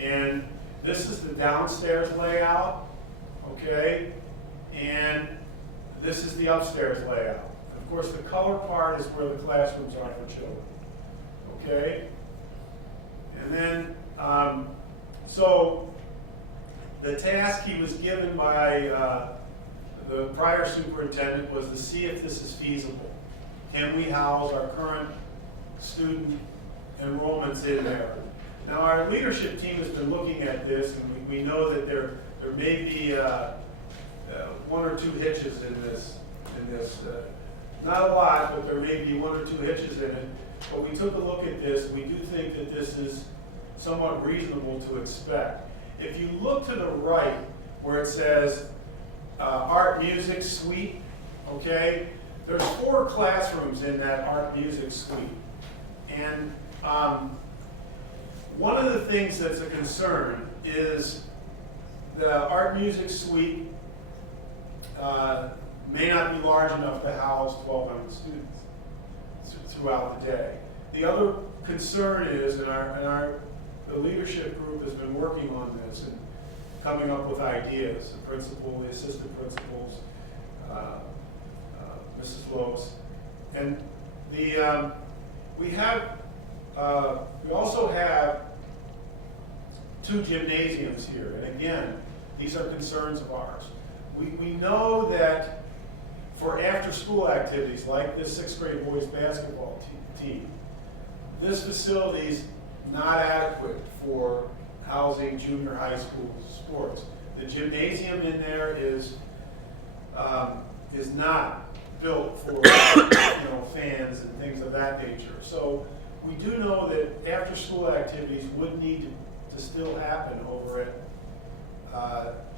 And this is the downstairs layout, okay? And this is the upstairs layout. Of course, the color part is where the classrooms are for children, okay? And then, so the task he was given by the prior superintendent was to see if this is feasible. Can we house our current student enrollments in there? Now, our leadership team has been looking at this, and we know that there may be one or two hitches in this. Not a lot, but there may be one or two hitches in it. But we took a look at this. We do think that this is somewhat reasonable to expect. If you look to the right, where it says art music suite, okay, there's 4 classrooms in that art music suite. And one of the things that's a concern is the art music suite may not be large enough to house 1,200 students throughout the day. The other concern is, the leadership group has been working on this and coming up with ideas, the principal, the assistant principals, Mrs. Lopes. And we also have 2 gymnasiums here. And again, these are concerns of ours. We know that for after-school activities like this 6th grade boys basketball team, this facility is not adequate for housing junior high school sports. The gymnasium in there is not built for fans and things of that nature. So we do know that after-school activities would need to still happen over at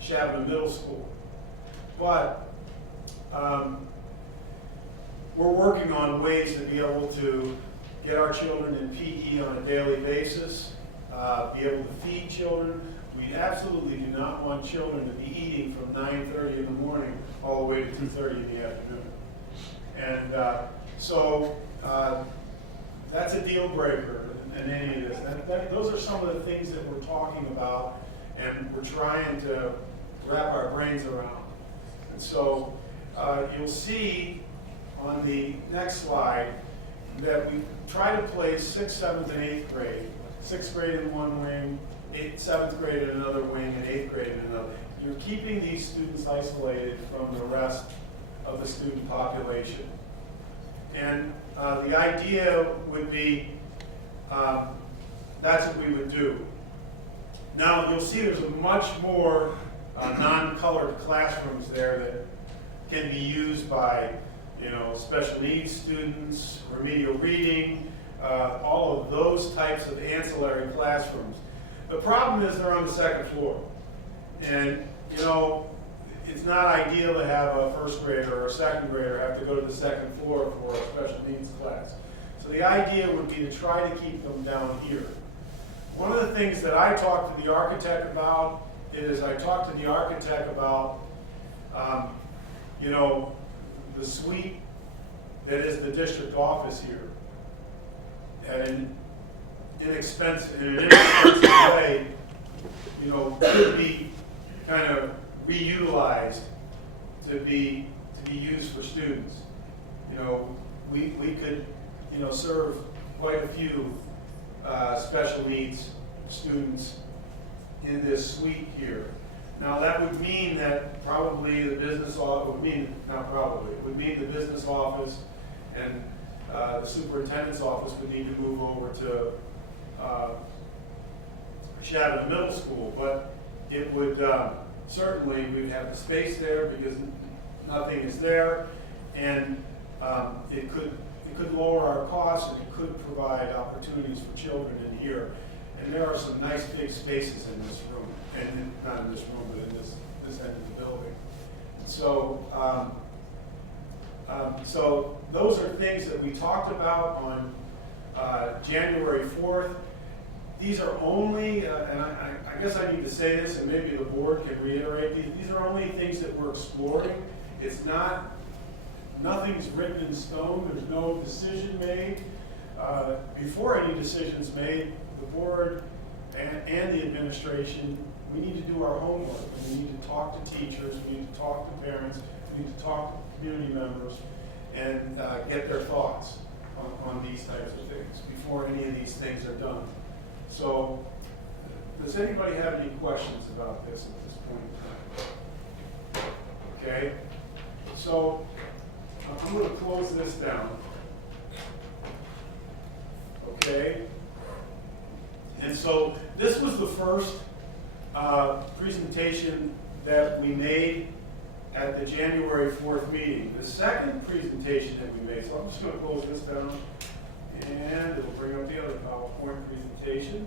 Shabana Middle School. But we're working on ways to be able to get our children in PE on a daily basis, be able to feed children. We absolutely do not want children to be eating from 9:30 in the morning all the way to 2:30 in the afternoon. And so that's a deal breaker in any of this. Those are some of the things that we're talking about and we're trying to wrap our brains around. And so you'll see on the next slide that we try to place 6th, 7th, and 8th grade. 6th grade in one wing, 7th grade in another wing, and 8th grade in another. You're keeping these students isolated from the rest of the student population. And the idea would be that's what we would do. Now, you'll see there's a much more non-colored classrooms there that can be used by special needs students, remedial reading, all of those types of ancillary classrooms. The problem is they're on the 2nd floor. And, it's not ideal to have a 1st grader or a 2nd grader have to go to the 2nd floor for a special needs class. So the idea would be to try to keep them down here. One of the things that I talked to the architect about is the suite that is the district office here. And in an inexpensive way, could be kind of reutilized to be used for students. We could serve quite a few special needs students in this suite here. Now that would mean that probably the business office would mean the business office and the superintendent's office would need to move over to Shabana Middle School, but it would certainly we'd have the space there because nothing is there, and it could lower our costs and it could provide opportunities for children in here. And there are some nice big spaces in this room, and not in this room, but in this end of the building. So, so those are things that we talked about on January 4th. These are only, and I guess I need to say this, and maybe the board can reiterate these are only things that we're exploring. It's not, nothing's written in stone. There's no decision made. Before any decision's made, the board and the administration, we need to do our homework. We need to talk to teachers, we need to talk to parents, we need to talk to community members, and get their thoughts on these types of things before any of these things are done. So, does anybody have any questions about this at this point in time? Okay, so I'm going to close this down. Okay, And so this was the first presentation that we made at the January 4th meeting. The second presentation that we made, so I'm just going to close this down, and it'll bring up the other PowerPoint presentation.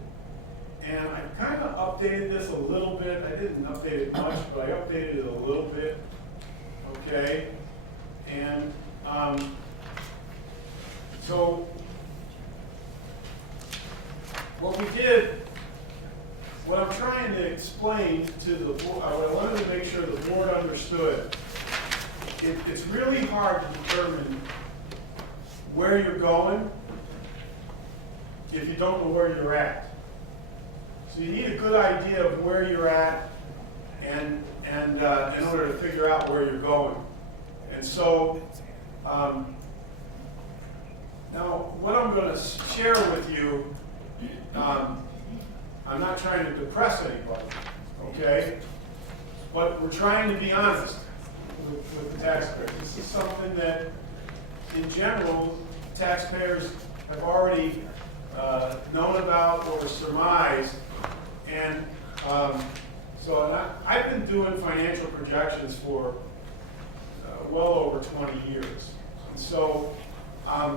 And I kind of updated this a little bit. I didn't update it much, but I updated it a little bit. Okay? And so what we did, what I'm trying to explain to the board, what I wanted to make sure the board understood, it's really hard to determine where you're going if you don't know where you're at. So you need a good idea of where you're at and in order to figure out where you're going. And so now what I'm going to share with you, I'm not trying to depress anybody, okay? But we're trying to be honest with the taxpayers. This is something that, in general, taxpayers have already known about or surmised. And I've been doing financial projections for well over 20 years. And so I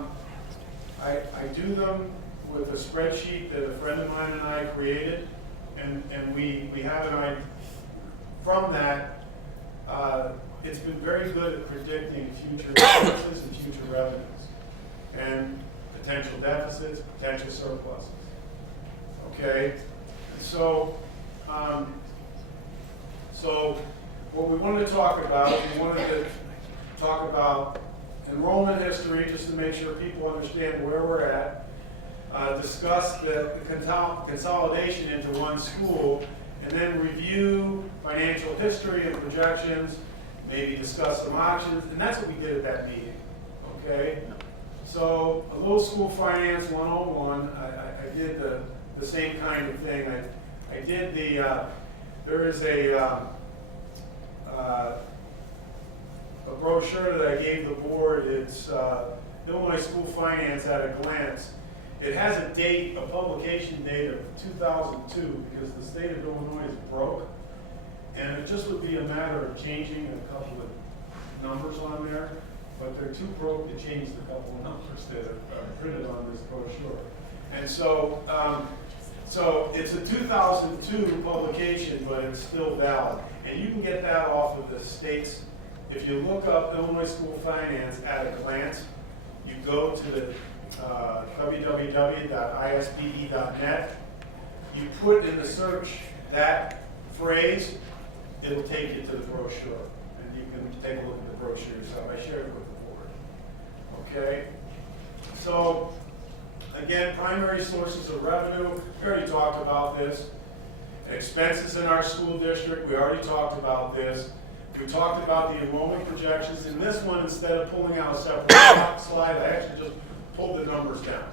do them with a spreadsheet that a friend of mine and I created, and we have an idea. From that, it's been very good at predicting future expenses and future revenues, and potential deficits, potential surpluses. Okay, so what we wanted to talk about, enrollment history, just to make sure people understand where we're at. Discuss the consolidation into one school, and then review financial history and projections, maybe discuss some options, and that's what we did at that meeting, okay? So a little school finance 101, I did the same kind of thing. I did there is a brochure that I gave the board. It's Illinois School Finance at a Glance. It has a date, a publication date of 2002, because the state of Illinois is broke. And it just would be a matter of changing a couple of numbers on there, but they're too broke to change the couple of numbers that are printed on this brochure. And so, so it's a 2002 publication, but it's still valid. And you can get that off of the state's, if you look up Illinois School Finance at a Glance, you go to the www.isbe.net, you put in the search that phrase, it'll take you to the brochure. And you can take a look at the brochure yourself. I shared it with the board. Okay? So, again, primary sources of revenue, we already talked about this. Expenses in our school district, we already talked about this. We talked about the enrollment projections. In this one, instead of pulling out a separate slide, I actually just pulled the numbers down,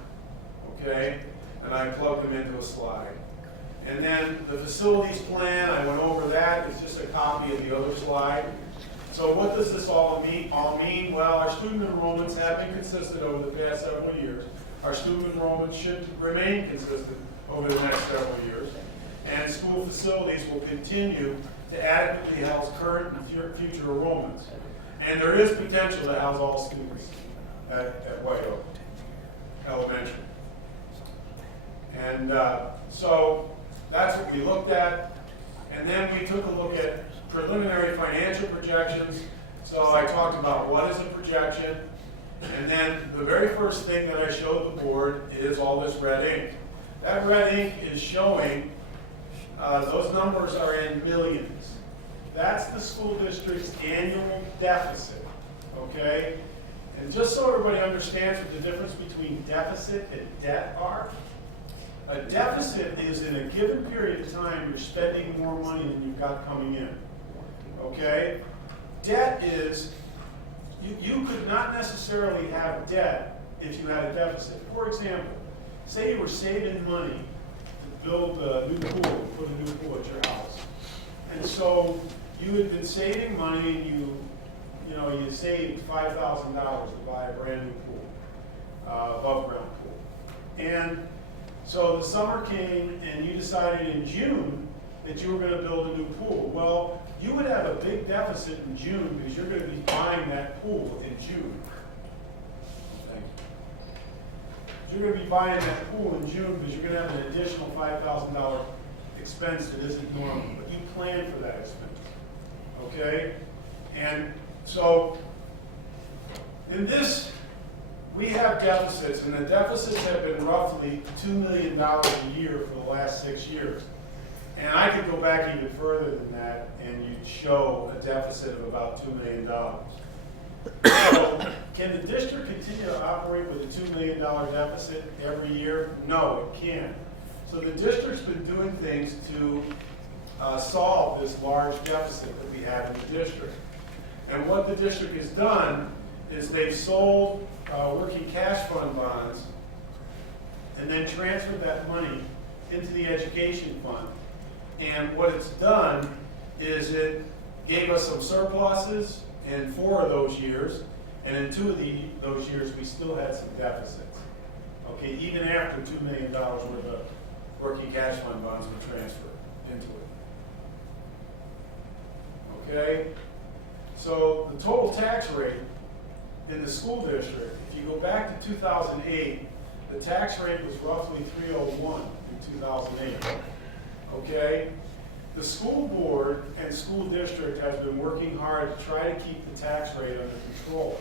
okay? And I plugged them into a slide. And then the facilities plan, I went over that. It's just a copy of the other slide. So what does this all mean? Well, our student enrollments have been consistent over the past several years. Our student enrollments should remain consistent over the next several years. And school facilities will continue to adequately house current and future enrollments. And there is potential to house all students at White Oak Elementary. And so that's what we looked at. And then we took a look at preliminary financial projections. So I talked about what is a projection. And then the very first thing that I showed the board is all this red ink. That red ink is showing those numbers are in millions. That's the school district's annual deficit, okay? And just so everybody understands what the difference between deficit and debt are, a deficit is in a given period of time you're spending more money than you've got coming in, okay? Debt is, you could not necessarily have debt if you had a deficit. For example, say you were saving money to build a new pool, put a new pool at your house. And so you had been saving money and you saved $5,000 to buy a brand new pool, above ground pool. And So the summer came and you decided in June that you were gonna build a new pool. Well, you would have a big deficit in June because you're gonna be buying that pool in June. Thank you. You're gonna be buying that pool in June because you're gonna have an additional $5,000 expense that isn't normal, but you plan for that expense, okay? And so, in this, we have deficits, and the deficits have been roughly $2 million a year for the last 6 years. And I could go back even further than that, and you'd show a deficit of about $2 million. So, can the district continue to operate with a $2 million deficit every year? No, it can't. So the district's been doing things to solve this large deficit that we have in the district. And what the district has done is they've sold working cash fund bonds and then transferred that money into the education fund. And what it's done is it gave us some surpluses in 4 of those years, and in 2 of those years we still had some deficits. Okay, even after $2 million worth of working cash fund bonds were transferred into it. Okay, so the total tax rate in the school district, if you go back to 2008, the tax rate was roughly 301 in 2008. Okay, the school board and school district has been working hard to try to keep the tax rate under control.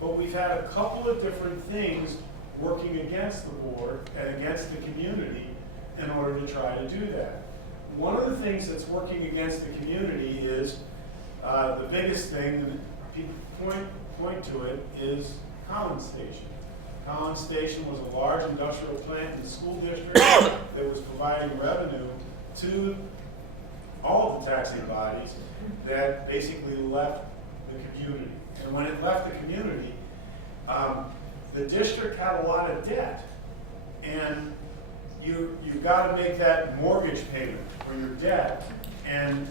But we've had a couple of different things working against the board and against the community in order to try to do that. One of the things that's working against the community is, the biggest thing, and people point to it, is Collins Station. Collins Station was a large industrial plant in the school district that was providing revenue to all of the taxing bodies that basically left the community. And when it left the community, the district had a lot of debt. And you've got to make that mortgage payment for your debt. And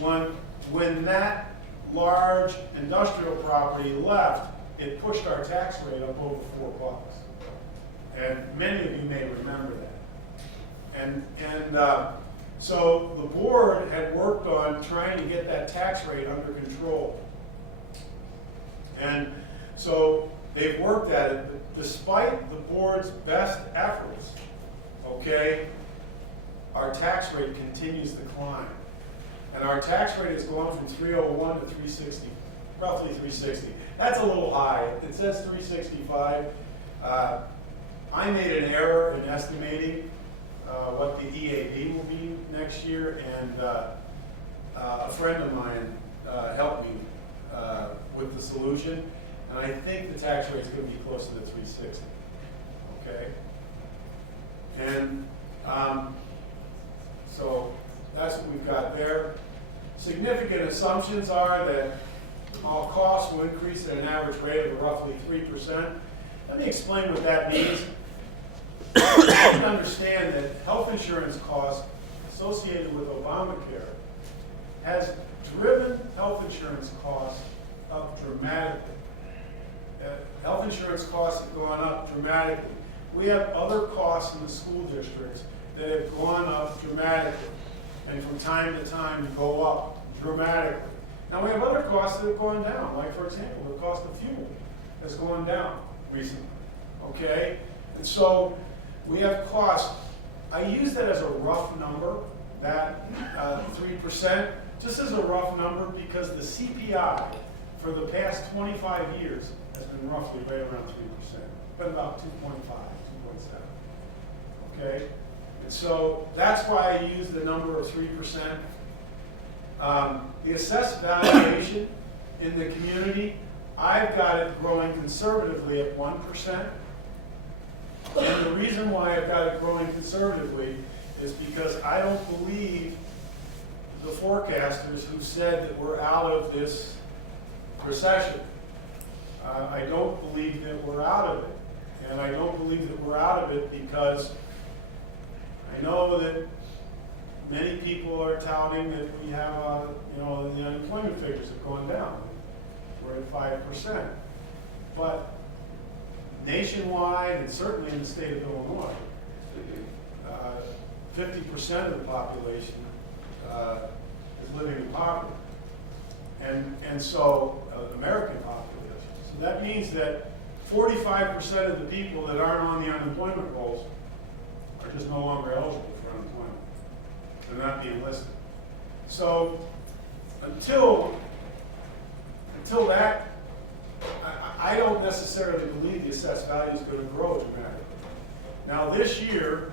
when that large industrial property left, it pushed our tax rate up over $4. And many of you may remember that. So the board had worked on trying to get that tax rate under control. And so they've worked at it, but despite the board's best efforts, okay, our tax rate continues to climb. And our tax rate has gone from 301 to 360, roughly 360. That's a little high. It says 365. I made an error in estimating what the EAV will be next year, and a friend of mine helped me with the solution, and I think the tax rate is going to be closer to 360. Okay? And so that's what we've got there. Significant assumptions are that all costs will increase at an average rate of roughly 3%. Let me explain what that means. You can understand that health insurance costs associated with Obamacare has driven health insurance costs up dramatically. Health insurance costs have gone up dramatically. We have other costs in the school districts that have gone up dramatically, and from time to time go up dramatically. Now we have other costs that have gone down, like for example, the cost of fuel has gone down recently, okay? And so we have costs. I use that as a rough number, that 3%, just as a rough number, because the CPI for the past 25 years has been roughly right around 3%, been about 2.5, 2.7, okay? And so that's why I use the number of 3%. The assessed valuation in the community, I've got it growing conservatively at 1%. And the reason why I've got it growing conservatively is because I don't believe the forecasters who said that we're out of this recession. I don't believe that we're out of it. And I don't believe that we're out of it because I know that many people are touting that we have, the unemployment figures have gone down. We're at 5%. But nationwide, and certainly in the state of Illinois, 50% of the population is living in poverty. And so, American population. So that means that 45% of the people that aren't on the unemployment rolls are just no longer eligible for unemployment. They're not being listed. So until that, I don't necessarily believe the assessed value is going to grow dramatically. Now this year,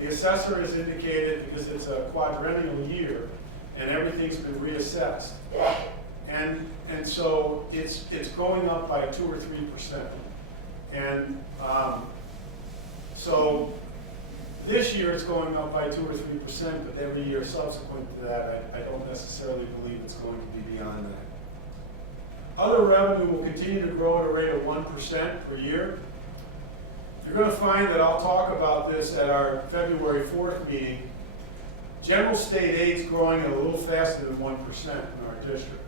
the assessor has indicated, because it's a quadrennial year, and everything's been reassessed. And so it's going up by 2 or 3%. And so this year it's going up by 2 or 3%, but every year subsequent to that, I don't necessarily believe it's going to be beyond that. Other revenue will continue to grow at a rate of 1% per year. You're going to find that I'll talk about this at our February 4th meeting. General state aid is growing at a little faster than 1% in our district.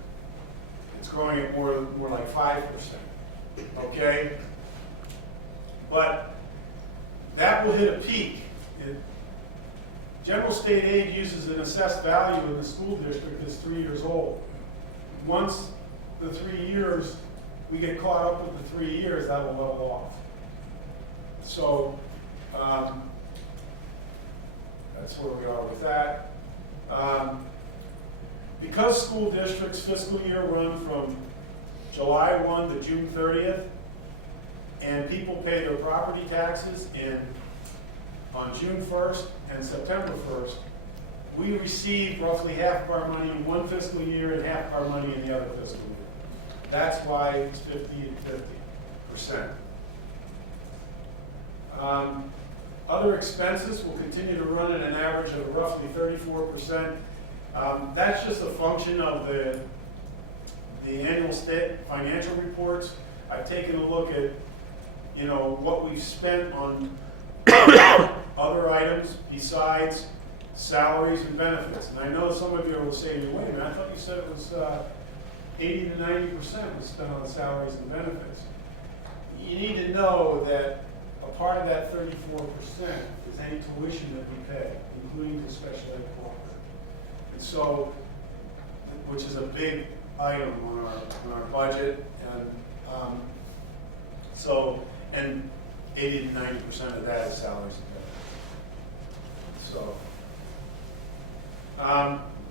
It's growing at more like 5%. Okay? But that will hit a peak. General state aid uses an assessed value in the school district that's 3 years old. Once the 3 years, we get caught up with the 3 years, that will level off. So that's where we are with that. Because school districts' fiscal year run from July 1 to June 30th, and people pay their property taxes on June 1st and September 1st, we receive roughly half of our money in one fiscal year and half of our money in the other fiscal year. That's why it's 50 and 50%. Other expenses will continue to run at an average of roughly 34%. That's just a function of the annual state financial reports. I've taken a look at, what we've spent on other items besides salaries and benefits. And I know some of you will say to me, wait a minute, I thought you said it was 80 to 90% was spent on salaries and benefits. You need to know that a part of that 34% is any tuition that we pay, including the special ed cooperative. And so, which is a big item on our budget, and 80 to 90% of that is salaries and benefits. So,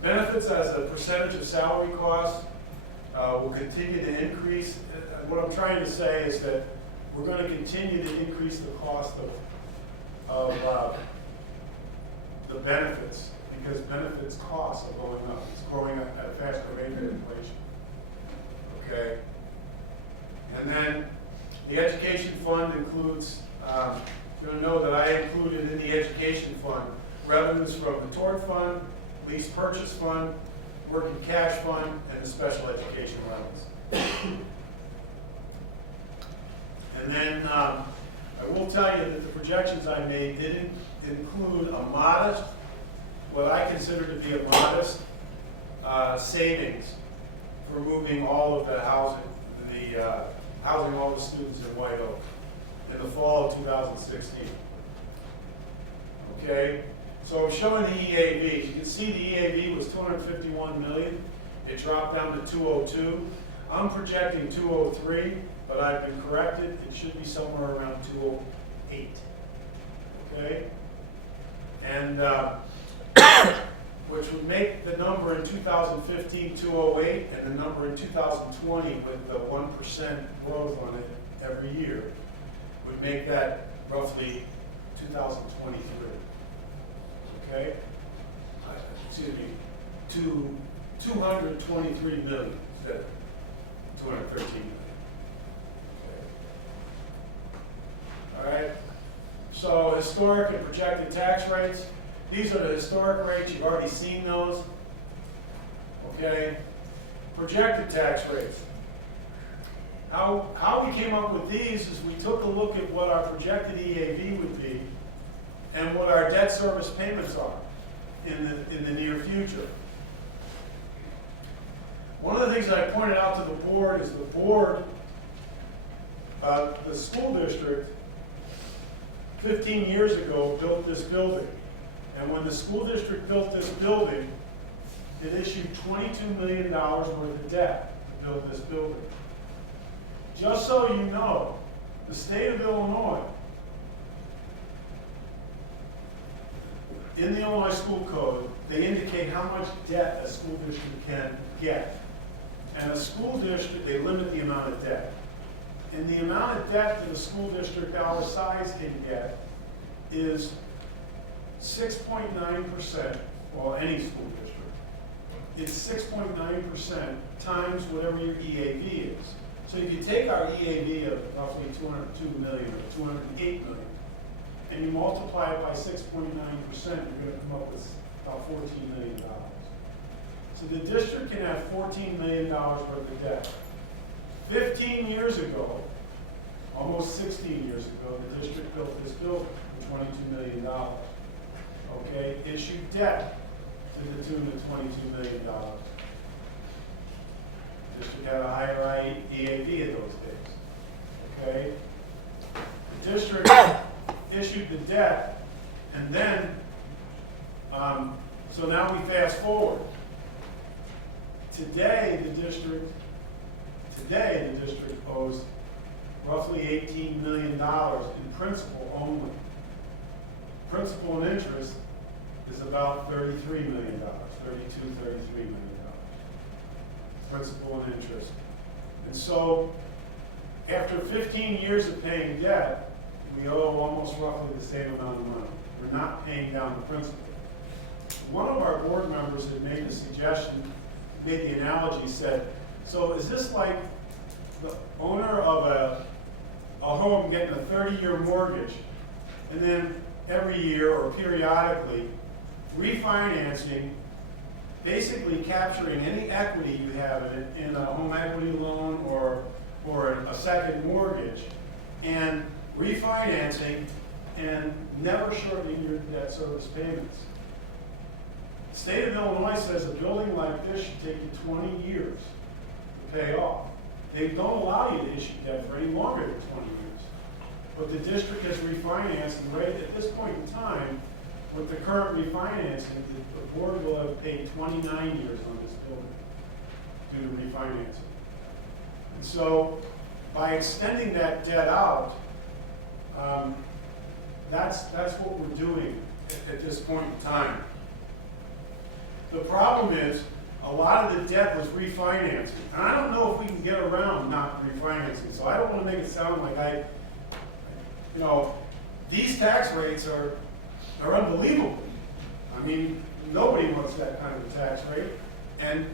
benefits as a percentage of salary costs will continue to increase. What I'm trying to say is that we're going to continue to increase the cost of the benefits, because benefits costs are going up. It's growing up at a faster rate than inflation. Okay? And then the education fund includes, you're going to know that I included in the education fund revenues from the tort fund, lease purchase fund, working cash fund, and the special education levels. And then I will tell you that the projections I made did include a modest, what I consider to be a modest savings for moving all of the housing all the students in White Oak in the fall of 2016. Okay, so I'm showing the EAV. You can see the EAV was 251 million. It dropped down to 202. I'm projecting 203, but I've been corrected. It should be somewhere around 208. Okay, and which would make the number in 2015 208, and the number in 2020 with the 1% growth on it every year would make that roughly 2023. Okay? Excuse me, 223 million instead of 213 million. Okay. All right? So historic and projected tax rates. These are the historic rates. You've already seen those. Okay? Projected tax rates. How we came up with these is we took a look at what our projected EAV would be and what our debt service payments are in the near future. One of the things that I pointed out to the board is the school district 15 years ago, built this building. And when the school district built this building, it issued $22 million worth of debt to build this building. Just so you know, the state of Illinois, in the Illinois School Code, they indicate how much debt a school district can get. And a school district, they limit the amount of debt. And the amount of debt that a school district our size can get is 6.9%, well, any school district. It's 6.9% times whatever your EAV is. So if you take our EAV of roughly 202 million or 208 million, and you multiply it by 6.9%, you're going to come up with about $14 million. So the district can have $14 million worth of debt. 15 years ago, almost 16 years ago, the district built this building for $22 million. Okay, issued debt to the tune of $22 million. The district had a higher EAV in those days. Okay, the district issued the debt, and then, so now we fast forward. Today, the district owes roughly $18 million in principal only. Principal and interest is about $33 million, $33 million. Principal and interest. And so, after 15 years of paying debt, we owe almost roughly the same amount of money. We're not paying down the principal. One of our board members had made the suggestion, made the analogy, said, so is this like the owner of a home getting a 30-year mortgage, and then every year or periodically refinancing, basically capturing any equity you have in a home equity loan or a second mortgage, and refinancing and never shortening your debt service payments. The state of Illinois says a building like this should take you 20 years to pay off. They don't allow you to issue debt for any longer than 20 years. But the district has refinanced, and right at this point in time, with the current refinancing, the board will have paid 29 years on this building due to refinancing. And so, by extending that debt out, that's what we're doing at this point in time. The problem is, a lot of the debt was refinancing. And I don't know if we can get around not refinancing, so I don't want to make it sound like these tax rates are unbelievable. I mean, nobody wants that kind of a tax rate, and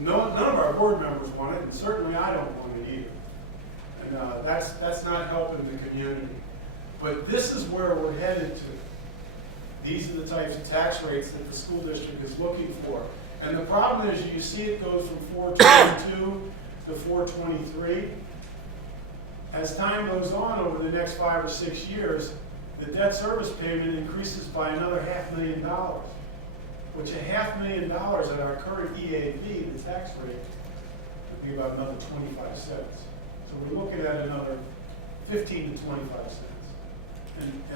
none of our board members want it, and certainly I don't want it either. And that's not helping the community. But this is where we're headed to. These are the types of tax rates that the school district is looking for. And the problem is, you see it goes from 422 to 423. As time goes on over the next 5 or 6 years, the debt service payment increases by another $500,000, which $500,000 at our current EAV, the tax rate, would be about another 25 cents. So we're looking at another 15 to 25 cents.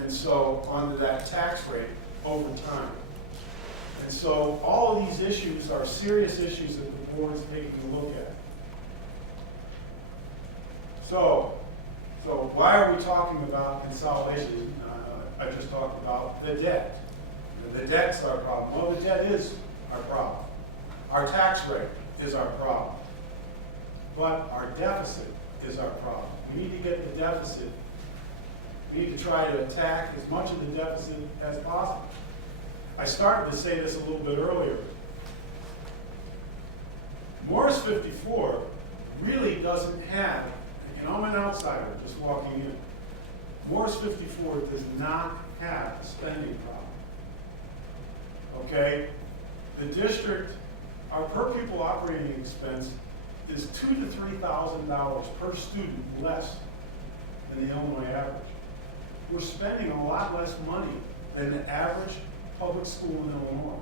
And so onto that tax rate over time. And so all of these issues are serious issues that the board is taking a look at. So why are we talking about consolidation? I just talked about the debt. The debt's our problem. Well, the debt is our problem. Our tax rate is our problem. But our deficit is our problem. We need to get the deficit. We need to try to attack as much of the deficit as possible. I started to say this a little bit earlier. Morris 54 really doesn't have, I'm an outsider just walking in. Morris 54 does not have a spending problem. Okay? The district, our per pupil operating expense is $2,000 to $3,000 per student less than the Illinois average. We're spending a lot less money than the average public school in Illinois.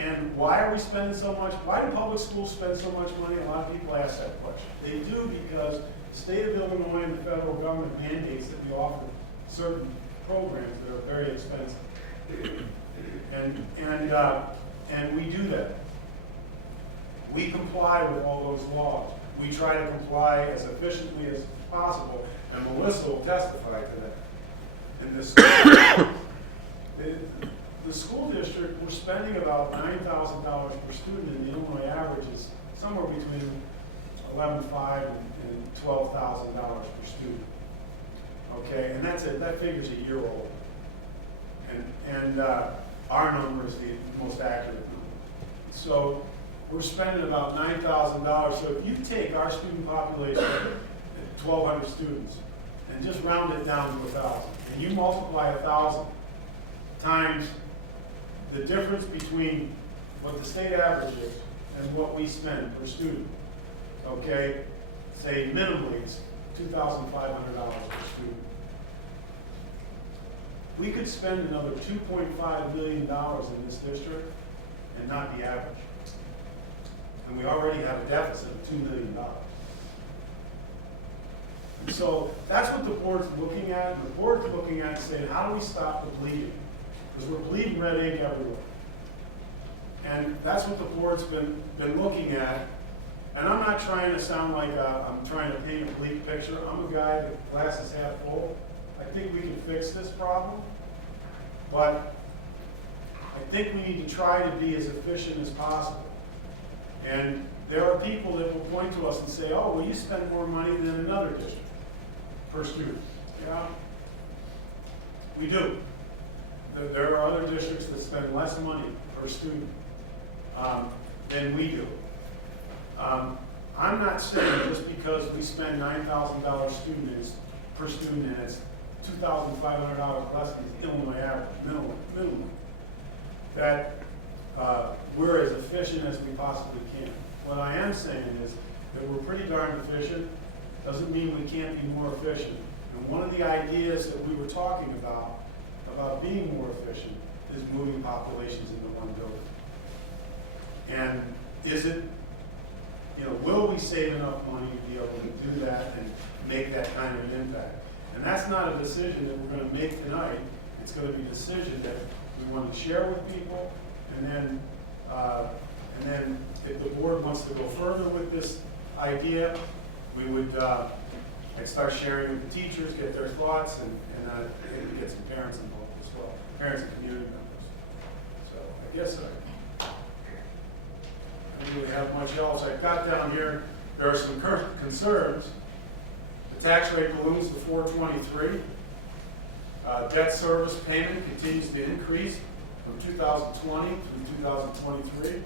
And why are we spending so much? Why do public schools spend so much money? A lot of people ask that question. They do because the state of Illinois and the federal government mandates that we offer certain programs that are very expensive. And we do that. We comply with all those laws. We try to comply as efficiently as possible, and Melissa will testify to that. And the school district, we're spending about $9,000 per student, and the Illinois average is somewhere between $11,500 and $12,000 per student. Okay, and that figure's a year old. And our number is the most accurate number. So we're spending about $9,000. So if you take our student population at 1,200 students and just round it down to 1,000, and you multiply 1,000 times the difference between what the state average is and what we spend per student, okay, say minimally it's $2,500 per student. We could spend another $2.5 million in this district and not the average. And we already have a deficit of $2 million. And so that's what the board's looking at. And the board's looking at and saying, how do we stop the bleeding? Because we're bleeding red ink everywhere. And that's what the board's been looking at. And I'm not trying to sound like I'm trying to paint a bleak picture. I'm a guy that glass is half full. I think we can fix this problem, but I think we need to try to be as efficient as possible. And there are people that will point to us and say, oh, well, you spend more money than another district per student. Yeah, we do. There are other districts that spend less money per student than we do. I'm not saying just because we spend $9,000 per student and it's $2,500 less than the Illinois average, minimum, that we're as efficient as we possibly can. What I am saying is that we're pretty darn efficient. Doesn't mean we can't be more efficient. And one of the ideas that we were talking about being more efficient is moving populations into one building. And is it, will we save enough money to be able to do that and make that kind of impact? And that's not a decision that we're going to make tonight. It's going to be a decision that we want to share with people, and then if the board wants to go further with this idea, we would I'd start sharing with the teachers, get their thoughts, and maybe get some parents involved as well, parents and community members. So I guess I don't really have much else. I've got down here, there are some concerns. The tax rate balloons to 423. Debt service payment continues to increase from 2020 through 2023.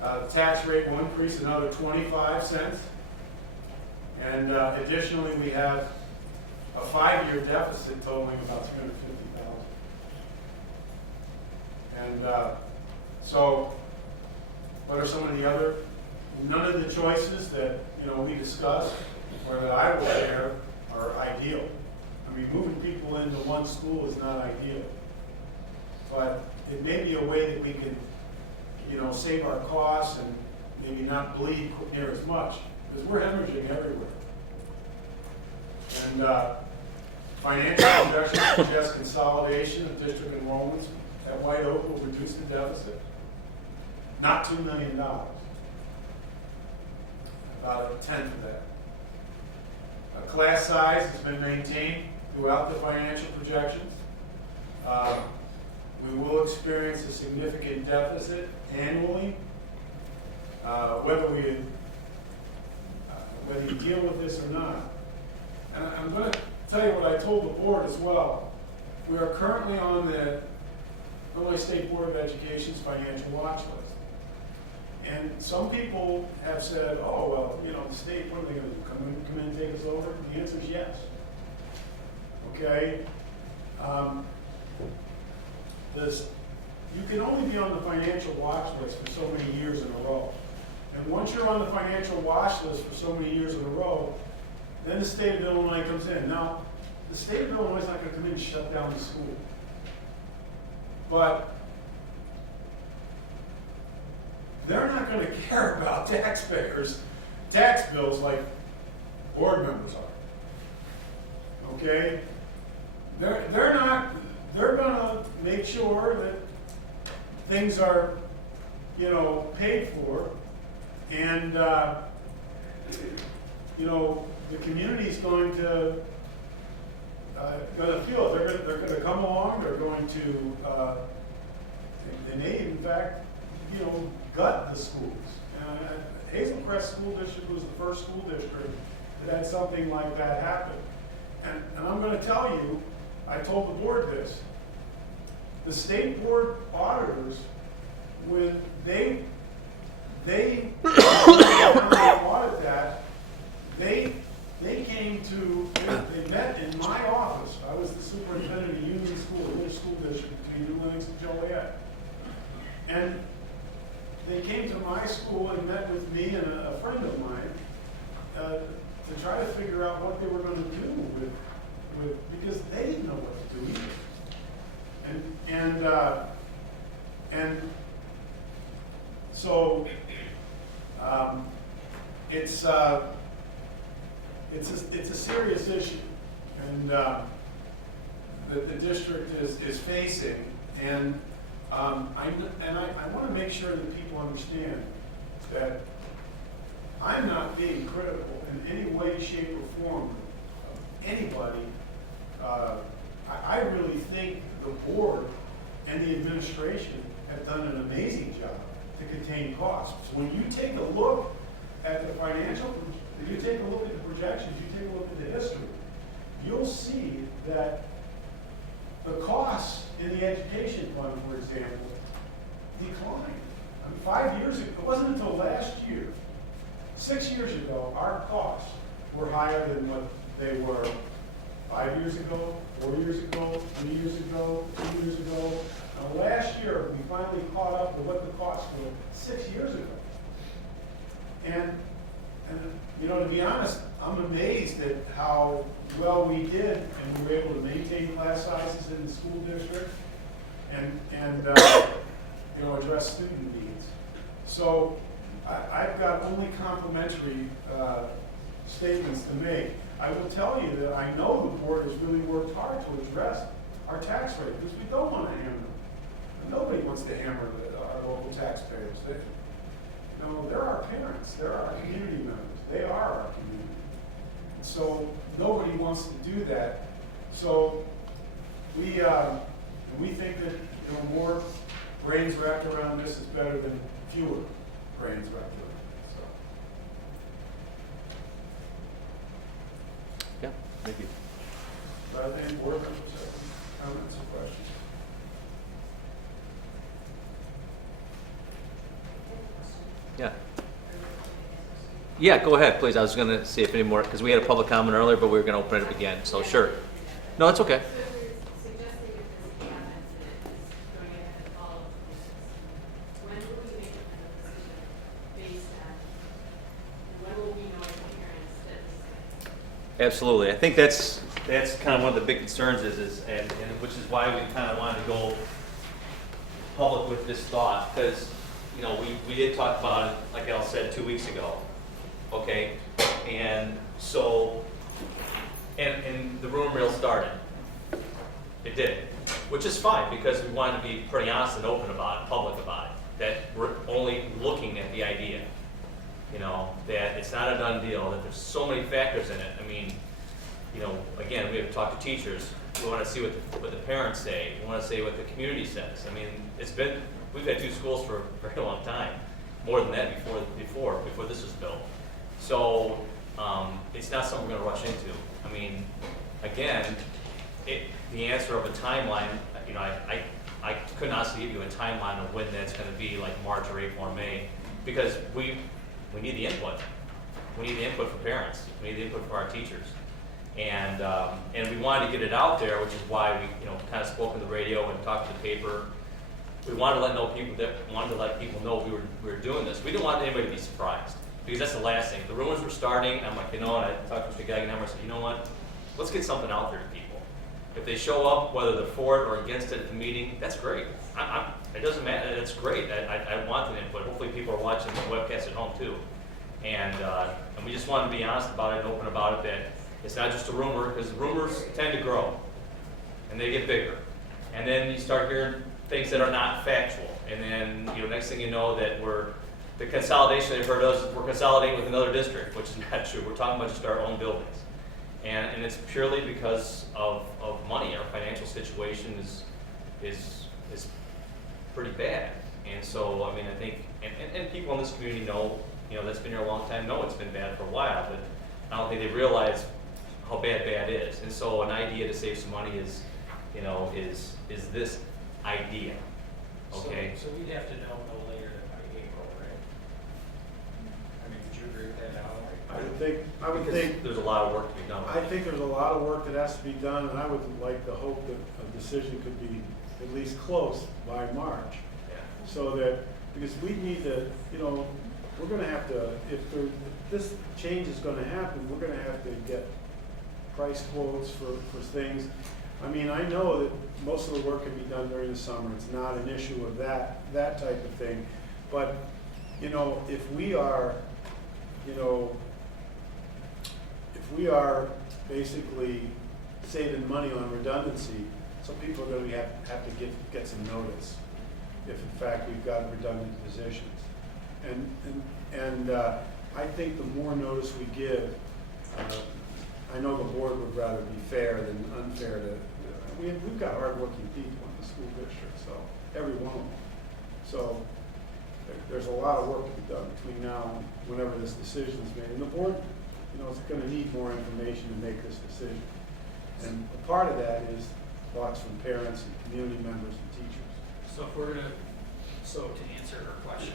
The tax rate will increase another 25 cents. And additionally, we have a 5-year deficit totaling about $350,000. And so, what are some of the other? None of the choices that we discussed or that I will share are ideal. I mean, moving people into one school is not ideal, but it may be a way that we can, save our costs and maybe not bleed near as much, because we're hemorrhaging everywhere. And financial projections suggest consolidation of district enrollments at White Oak will reduce the deficit, not $2 million, about a tenth of that. Class size has been maintained throughout the financial projections. We will experience a significant deficit annually, whether you deal with this or not. And I'm going to tell you what I told the board as well. We are currently on the Illinois State Board of Education's financial watch list. And some people have said, oh, well, the state, what are they going to do, come in and take us over? The answer is yes. Okay? You can only be on the financial watch list for so many years in a row. And once you're on the financial watch list for so many years in a row, then the state of Illinois comes in. Now, the state of Illinois is not going to come in and shut down the school. But they're not going to care about taxpayers' tax bills like board members are. Okay? they're gonna make sure that things are, you know, paid for. And, you know, the community's going to feel it. They're gonna come along, they're going to, they may in fact, you know, gut the schools. Hazel Crest School District was the first school district that had something like that happen. And I'm gonna tell you, I told the board this, the state board auditors, when they audit that, they came to, they met in my office. I was the superintendent of Union School, a little school district between New Lenox and Joliet. And they came to my school and met with me and a friend of mine to try to figure out what they were going to do with because they didn't know what to do either. And so it's a serious issue, and that the district is facing. And I want to make sure that people understand that I'm not being critical in any way, shape, or form of anybody. I really think the board and the administration have done an amazing job to contain costs. So when you take a look at the financial, if you take a look at the projections, you take a look at the history, you'll see that the costs in the education fund, for example, declined. I mean, 5 years ago, it wasn't until last year, 6 years ago, our costs were higher than what they were 5 years ago, 4 years ago, 3 years ago, 2 years ago. Now, last year, we finally caught up to what the costs were 6 years ago. And you know, to be honest, I'm amazed at how well we did, and we were able to maintain class sizes in the school district and you know, address student needs. So I've got only complimentary statements to make. I will tell you that I know the board has really worked hard to address our tax rate, because we don't want to hammer them. Nobody wants to hammer our local taxpayers. No, they're our parents, they're our community members, they are our community. So nobody wants to do that. So we think that, you know, more brains wrapped around this is better than fewer brains wrapped around it. So. Yeah, thank you. Any board members have comments or questions? Yeah. Yeah, go ahead, please. I was going to see if any more, because we had a public comment earlier, but we were going to open it up again. So sure. No, it's okay. So if you're suggesting if this happens and it's going ahead and all of this, when will we make a kind of decision based on, and when will we know as parents that this is? Absolutely. I think that's kind of one of the big concerns and which is why we kind of wanted to go public with this thought, because, you know, we did talk about it, like Al said, 2 weeks ago. Okay, and so, and the rumor mill started. It did, which is fine, because we wanted to be pretty honest and open about it, public about it, that we're only looking at the idea. You know, that it's not a done deal, that there's so many factors in it. I mean, you know, again, we have to talk to teachers. We want to see what the parents say. We want to see what the community says. I mean, we've had 2 schools for a very long time, more than that before this was built. So it's not something we're going to rush into. I mean, again, the answer of a timeline, you know, I couldn't honestly give you a timeline of when that's going to be, like March or April or May, because we need the input. We need the input for parents. We need the input for our teachers. And we wanted to get it out there, which is why we, you know, kind of spoke on the radio and talked to the paper. We wanted to let people know we were doing this. We didn't want anybody to be surprised, because that's the last thing. The rumors were starting, and I'm like, you know what? I talked to Mr. Gaggenheimer. I said, you know what? Let's get something out there to people. If they show up, whether they're for it or against it at the meeting, that's great. It doesn't matter. That's great. I want the input. Hopefully, people are watching the webcast at home too. And we just wanted to be honest about it and open about it, that it's not just a rumor, because rumors tend to grow. and they get bigger. And then you start hearing things that are not factual. And then, next thing you know that the consolidation they've heard us, we're consolidating with another district, which is not true. We're talking about just our own buildings. And it's purely because of money. Our financial situation is pretty bad. And so, I mean, I think, and people in this community know, that's been here a long time, know it's been bad for a while, but I don't think they realize how bad is. And so an idea to save some money is this idea, okay? So we'd have to know no later than by April, right? I mean, would you agree with that, Al? I would Because think, there's a lot of work to be done. I think there's a lot of work that has to be done, and I would like to hope that a decision could be at least close by March. Yeah. So that, because we need to, we're gonna have to, if this change is gonna happen, we're gonna have to get price quotes for things. I mean, I know that most of the work can be done during the summer, it's not an issue of that type of thing. But, if we are, if we are basically saving money on redundancy, some people are gonna have to get some notice, if in fact we've got redundant positions. And I think the more notice we give, I know the board would rather be fair than unfair to, we've got hardworking people in the school district, so, every one of them. So, there's a lot of work to be done between now and whenever this decision is made. And the board, is gonna need more information to make this decision. And a part of that is thoughts from parents and community members and teachers. So to answer her question,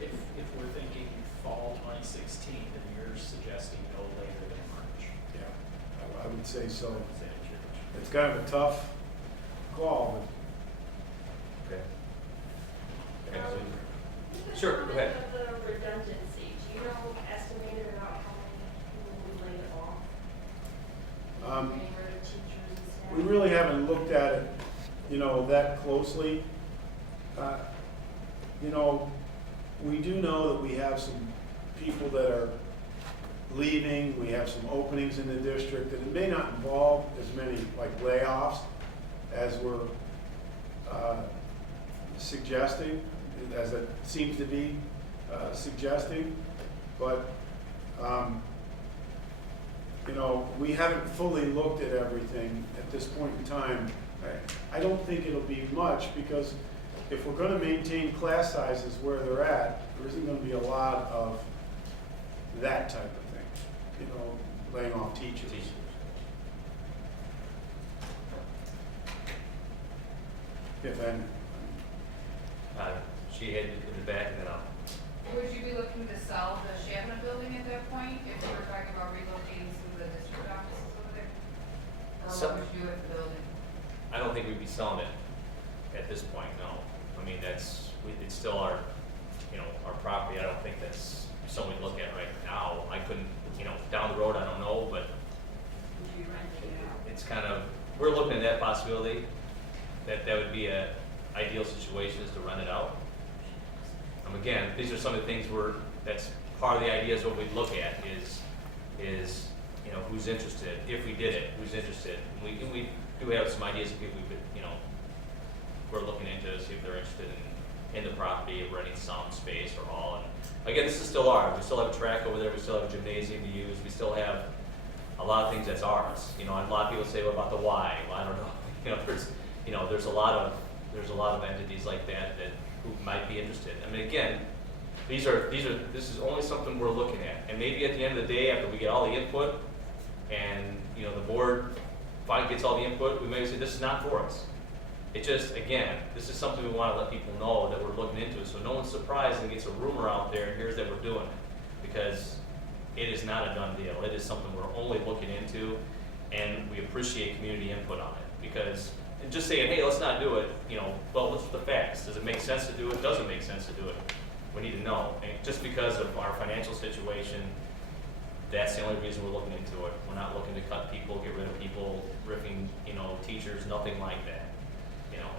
if we're thinking fall 2016, then you're suggesting no later than March. Yeah, I would say so. Is that your? It's kind of a tough call, Okay. Um, Sure, go ahead. The redundancy, do you know estimated about how many people we laid off? but, Any word of teachers and staff? we really haven't looked at it, that closely. We do know that we have some people that are leaving, we have some openings in the district, and it may not involve as many like layoffs as we're suggesting, as it seems to be suggesting, but we haven't fully looked at everything at this point in time. I don't think it'll be much, because if we're going to maintain class sizes where they're at, there isn't going to be a lot of that type of thing, laying off teachers. If any. She had in the back, and then I'll. Would you be looking to sell the Shavna building at that point, if you were talking about relocating some of the district offices over there? Or what would you do with the building? I don't think we'd be selling it at this point, no. I mean, it's still our property. I don't think that's something we look at right now. I couldn't, down the road, I don't know, but Would you rent it out? it's kind of, we're looking at that possibility. That would be a ideal situation, is to rent it out. Again, these are some of the things that's part of the ideas what we'd look at is who's interested, if we did it, who's interested. And we do have some ideas of people we could, we're looking into to see if they're interested in the property, of renting some space or all. And again, this is still ours. We still have a track over there. We still have a gymnasium to use. We still have a lot of things that's ours. A lot of people say, what about the Y? Well, I don't know. There's a lot of entities like that who might be interested. I mean, again, this is only something we're looking at. And maybe at the end of the day, after we get all the input, and the board finally gets all the input, we may say this is not for us. It just, again, this is something we want to let people know that we're looking into, so no one's surprised and gets a rumor out there and hears that we're doing it, because it is not a done deal. It is something we're only looking into, and we appreciate community input on it. Because just saying, hey, let's not do it, well, what's the facts? Does it make sense to do it? Does it make sense to do it? We need to know. And just because of our financial situation, that's the only reason we're looking into it. We're not looking to cut people, get rid of people, ripping, teachers, nothing like that.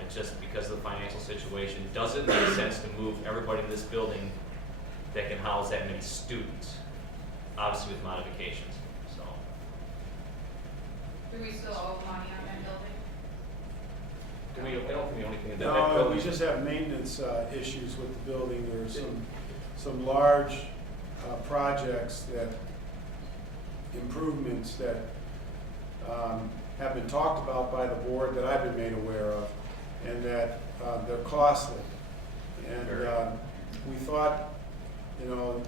It's just because of the financial situation. It doesn't make sense to move everybody in this building that can house that many students, obviously with modifications, so. Do we still owe money on that building? I don't think we own anything in that No, building. we just have maintenance issues with the building. There's some large projects that, improvements that have been talked about by the board that I've been made aware of, and that they're costly. And we thought, you know,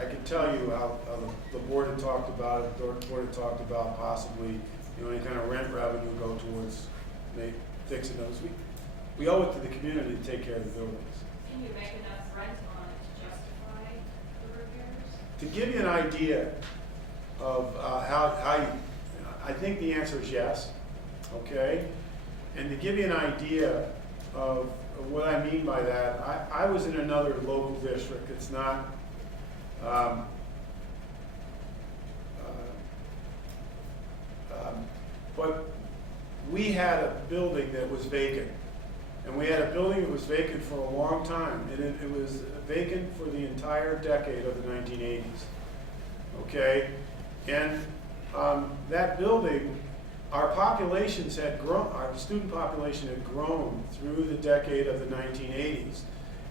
I could tell you how the board had talked about it, the board had talked about possibly, you know, any kind of rent revenue go towards fixing those. We owe it to the community to take care of the buildings. Can you make enough rent on it to justify the repairs? To give you an idea of how you, I think the answer is yes, okay? And to give you an idea of what I mean by that, I was in another local district. It's not, but we had a building that was vacant. And we had a building that was vacant for a long time. And it was vacant for the entire decade of the 1980s. Okay? And that building, our populations had grown, our student population had grown through the decade of the 1980s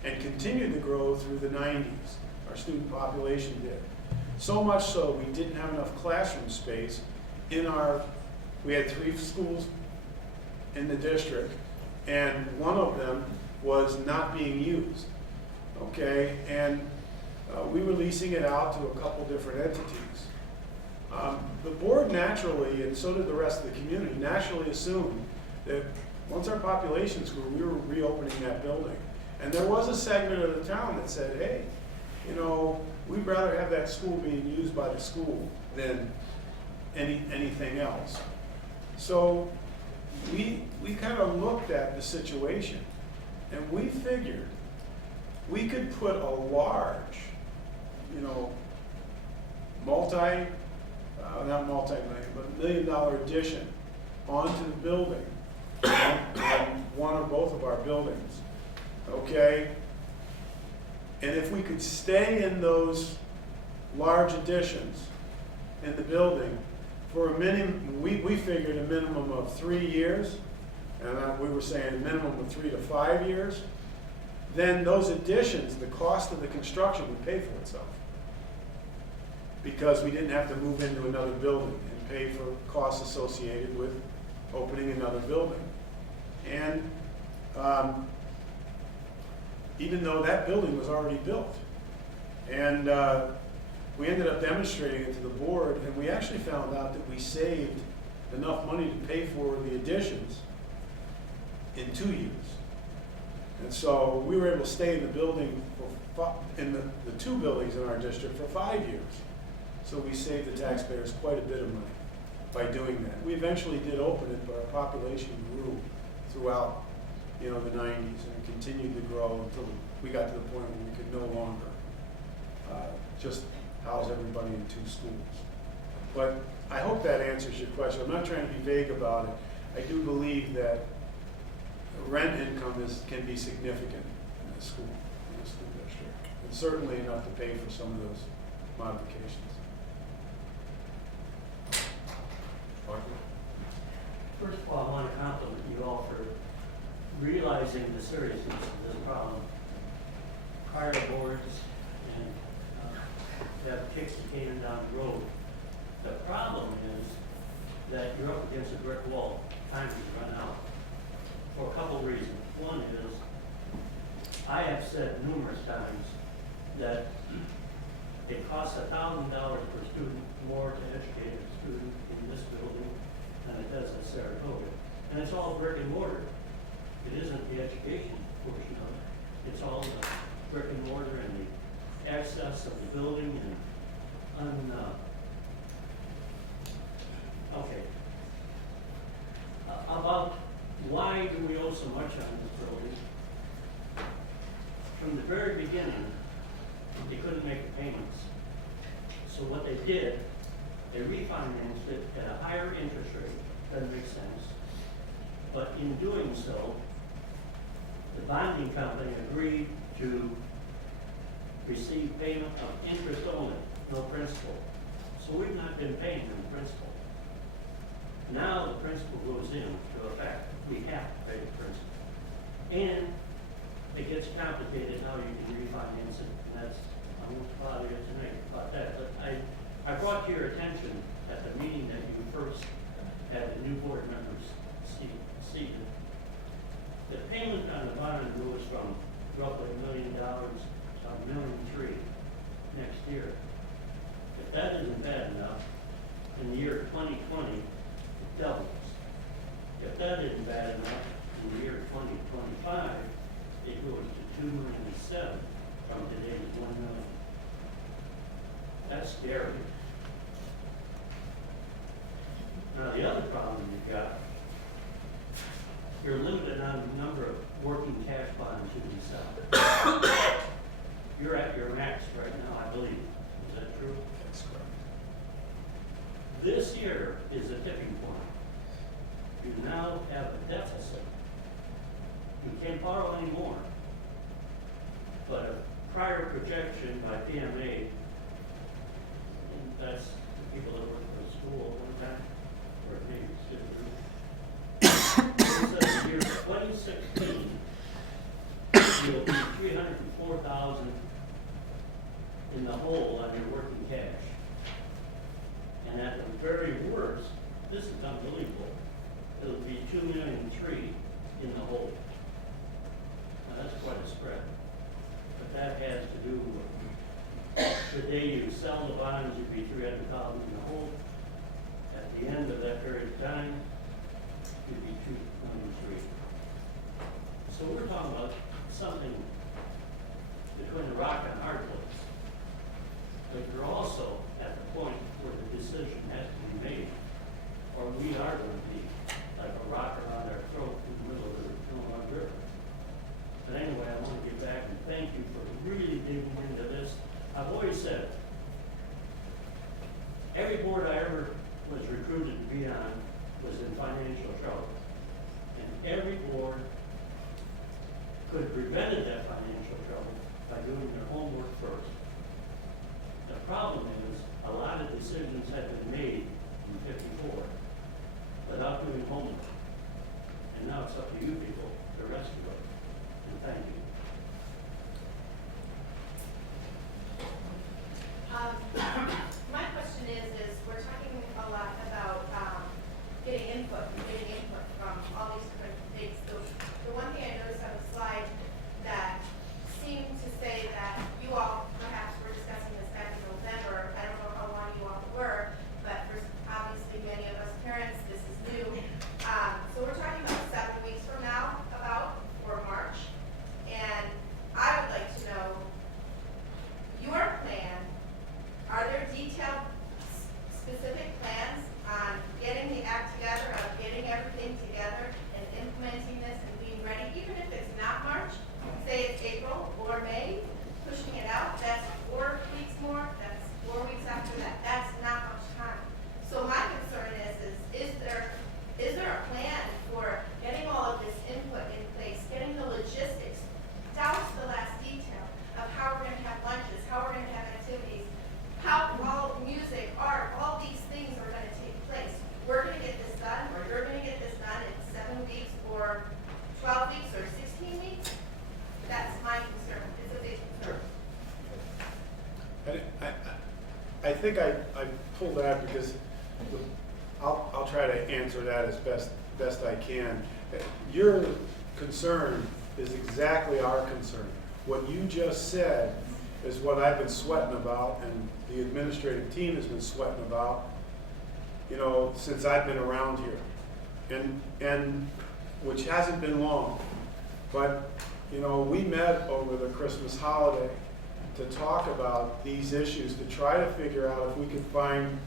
and continued to grow through the 90s. Our student population did. So much so, we didn't have enough classroom space in our, we had 3 schools in the district, and one of them was not being used, okay? And we were leasing it out to a couple different entities. The board naturally, and so did the rest of the community, naturally assumed that once our populations grew, we were reopening that building. And there was a segment of the town that said, hey, you know, we'd rather have that school being used by the school than anything else. So we kind of looked at the situation, and we figured we could put a large, you know, not multi-million, but $1 million addition onto the building on one or both of our buildings, okay? And if we could stay in those large additions in the building for a minimum, we figured a minimum of 3 years, and we were saying a minimum of 3 to 5 years, then those additions, the cost of the construction would pay for itself. Because we didn't have to move into another building and pay for costs associated with opening another building. And even though that building was already built. And we ended up demonstrating it to the board, and we actually found out that we saved enough money to pay for the additions in 2 years. And so we were able to stay in the building, in the 2 buildings in our district for 5 years. So we saved the taxpayers quite a bit of money by doing that. We eventually did open it, but our population grew throughout, you know, the 90s, and it continued to grow until we got to the point where we could no longer just house everybody in 2 schools. But I hope that answers your question. I'm not trying to be vague about it. I do believe that rent income can be significant in the school district, and certainly enough to pay for some of those modifications. First of all, I want to compliment you all for realizing the seriousness of this problem. Prior boards and have kicked the can down the road. The problem is that you're up against a brick wall. Time has run out for a couple of reasons. One is, I have said numerous times that it costs $1,000 per student more to educate a student in this building than it does at Saratoga. And it's all brick and mortar. It isn't the education portion of it. It's all the brick and mortar and the access of the building and okay. About why do we owe so much on this building? From the very beginning, they couldn't make the payments. So what they did, they refinanced it at a higher interest rate. Doesn't make sense. But in doing so, the bonding company agreed to receive payment of interest only, no principal. So we've not been paying them principal. Now the principal goes into effect. we have to pay the principal. And it gets complicated how you can refinance it, and that's, I won't bother you tonight about that, but I brought to your attention at the meeting that you first had the new board members seated. The payment on the bond goes from roughly $1 million to $1.3 million next year. If that isn't bad enough, in the year 2020, it doubles. If that isn't bad enough, in the year 2025, it goes to $2.7 million from today's $1 million. That's scary. Now, the other problem you've got, you're limited on the number of working cash bonds you can sell. You're at your max right now, I believe. Is that true? That's correct. This year is a tipping point. You now have a deficit. You can't borrow any more. But a prior projection by PMA, and that's the people that work for the school one time, or maybe it's just it says the year 2016, you'll be 304,000 in the hole on your working cash. And at the very worst, this is unbelievable, it'll be $2.3 million in the hole. Now that's quite a spread. But that has to do with the day you sell the bonds, you'd be 300,000 in the hole. At the end of that period of time, you'd be 2.3 million. So we're talking about something between a rock and a hard place. But you're also at the point where the decision has to be made, or we are going to be like a rock around our throat in the middle of the Illinois River. But anyway, I want to get back and thank you for really digging into this. I've always said, every board I ever was recruited to be on was in financial trouble. And every board could have prevented that financial trouble by doing their homework first. The problem is, a lot of decisions have been made in '54 without doing homework. And now it's up to you people to rescue it. And thank you. My question is we're talking a lot about getting input from all these different things. The one thing I noticed on the slide that seemed to say that you all perhaps were discussing this back in November. I don't know how long you all were, but for obviously many of us parents, this is new. So we're talking about 7 weeks from now, for March. And I would like to know your plan. Are there detailed, specific plans on getting the act together, of getting everything together and implementing this and being ready, even if it's not March, say it's April or May, pushing it out, that's 4 weeks more, that's 4 weeks after that, that's not much time. So my concern is there a plan for getting all of this input in place, getting the logistics down to the last detail of how we're gonna have lunches, how we're gonna have activities, how all music, art, all these things are gonna take place. We're gonna get this done, or you're gonna get this done in 7 weeks, or 12 weeks, or 16 weeks? That's my concern, it's a big concern. I think I pulled that because I'll try to answer that as best I can. Your concern is exactly our concern. What you just said is what I've been sweating about, and the administrative team has been sweating about, since I've been around here, and which hasn't been long. But we met over the Christmas holiday to talk about these issues, to try to figure out if we could find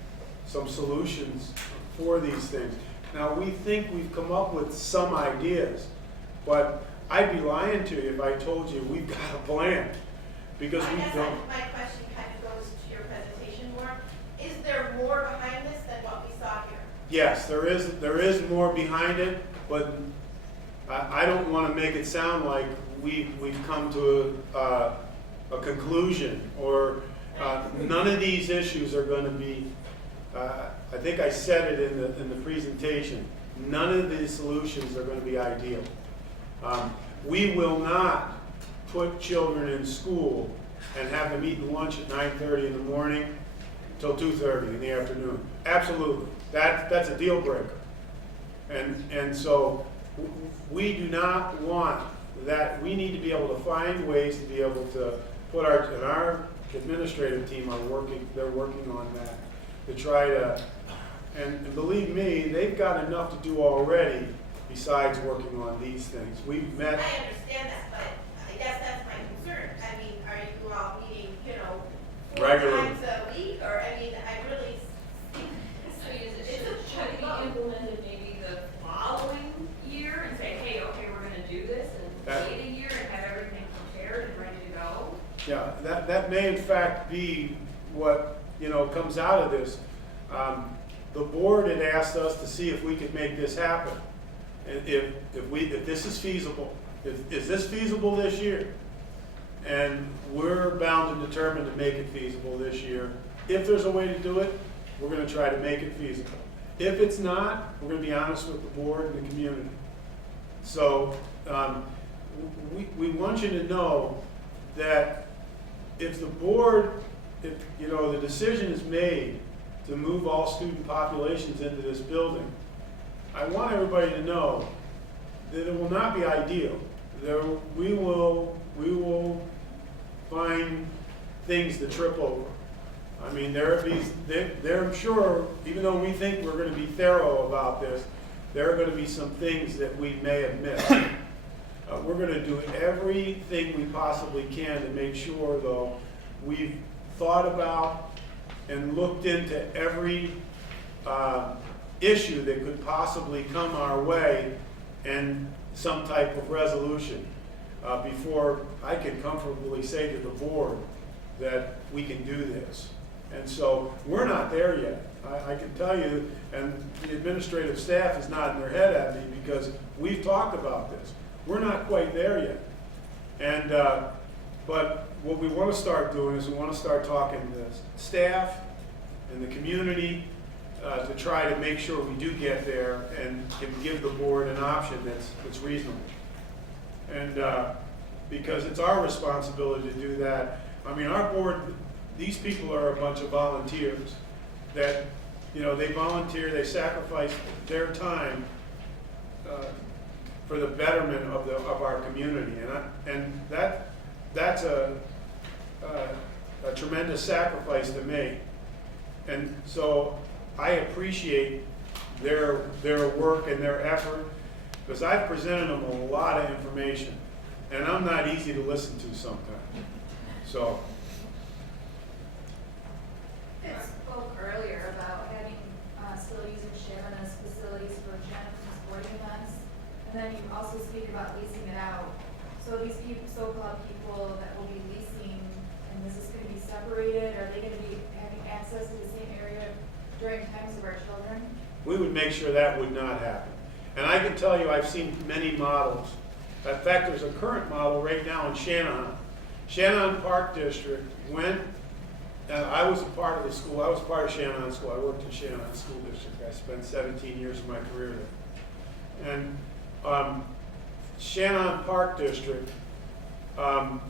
some solutions for these things. Now, we think we've come up with some ideas, but I'd be lying to you if I told you we've got a plan, because we don't. My question kind of goes to your presentation more. Is there more behind this than what we saw here? Yes, there is more behind it, but I don't want to make it sound like we've come to a conclusion, or none of these issues are going to be. I think I said it in the presentation. none of these solutions are going to be ideal. We will not put children in school and have them eating lunch at 9:30 in the morning till 2:30 in the afternoon. Absolutely, that's a deal breaker. And so we do not want that. We need to be able to find ways to be able to put our administrative team they're working on that to try to, and believe me, they've got enough to do already besides working on these things. We've met. I understand that, but I guess that's my concern. I mean, are you all meeting, 4 Regularly. times a week, or, I mean, I really think Should it be implemented maybe the following year and say, hey, okay, we're gonna do this and wait a year and have everything prepared and ready to go? Yeah, that may in fact be what, comes out of this. The board had asked us to see if we could make this happen. And if this is feasible, is this feasible this year? And we're bound and determined to make it feasible this year. If there's a way to do it, we're gonna try to make it feasible. If it's not, we're gonna be honest with the board and the community. So, we want you to know that if the board, if the decision is made to move all student populations into this building, I want everybody to know that it will not be ideal. We will find things to trip over. I mean, I'm sure, even though we think we're going to be thorough about this, there are going to be some things that we may have missed. We're going to do everything we possibly can to make sure, though, we've thought about and looked into every issue that could possibly come our way and some type of resolution before I can comfortably say to the board that we can do this. And so we're not there yet. I can tell you, and the administrative staff is nodding their head at me because we've talked about this. We're not quite there yet. And but what we want to start doing is we want to start talking to staff and the community to try to make sure we do get there and can give the board an option that's reasonable. And because it's our responsibility to do that. I mean, our board, these people are a bunch of volunteers that, they volunteer, they sacrifice their time for the betterment of our community. And that's a tremendous sacrifice to make. And so I appreciate their work and their effort because I've presented them a lot of information and I'm not easy to listen to sometimes. So. It spoke earlier about having still using Sharon as facilities for gym and sporting events. And then you also speak about leasing it out. So these so-called people that will be leasing, and is this going to be separated? Are they going to be having access to the same area during times of our children? We would make sure that would not happen. And I can tell you, I've seen many models. In fact, there's a current model right now in Shannon. Shannon Park District went, I was a part of the school, I was part of Shannon School. I worked in Shannon School District. I spent 17 years of my career there. And Shannon Park District and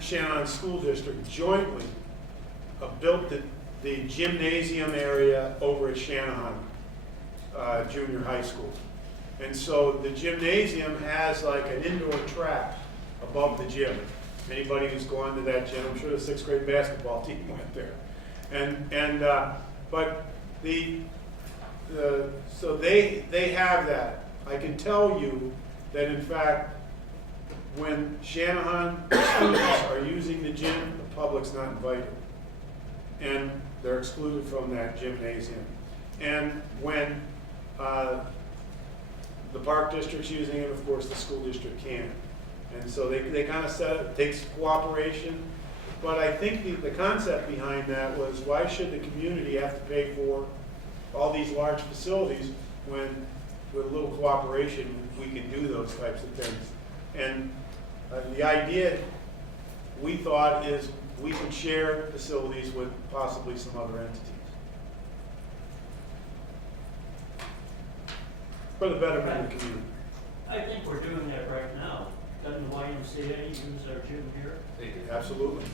Shannon School District jointly built the gymnasium area over at Shannon Junior High School. And so the gymnasium has like an indoor track above the gym. Anybody who's gone to that gym, I'm sure the 6th grade basketball team went there. But so they have that. I can tell you that in fact, when Shanahan students are using the gym, the public's not invited. And they're excluded from that gymnasium. And when the park district's using it, of course, the school district can. And so they kind of said it takes cooperation. But I think the concept behind that was, why should the community have to pay for all these large facilities when with a little cooperation we can do those types of things? And the idea, we thought, is we could share facilities with possibly some other entities. for the betterment of the community. I think we're doing that right now. Doesn't the YMCA use our gym here? Absolutely.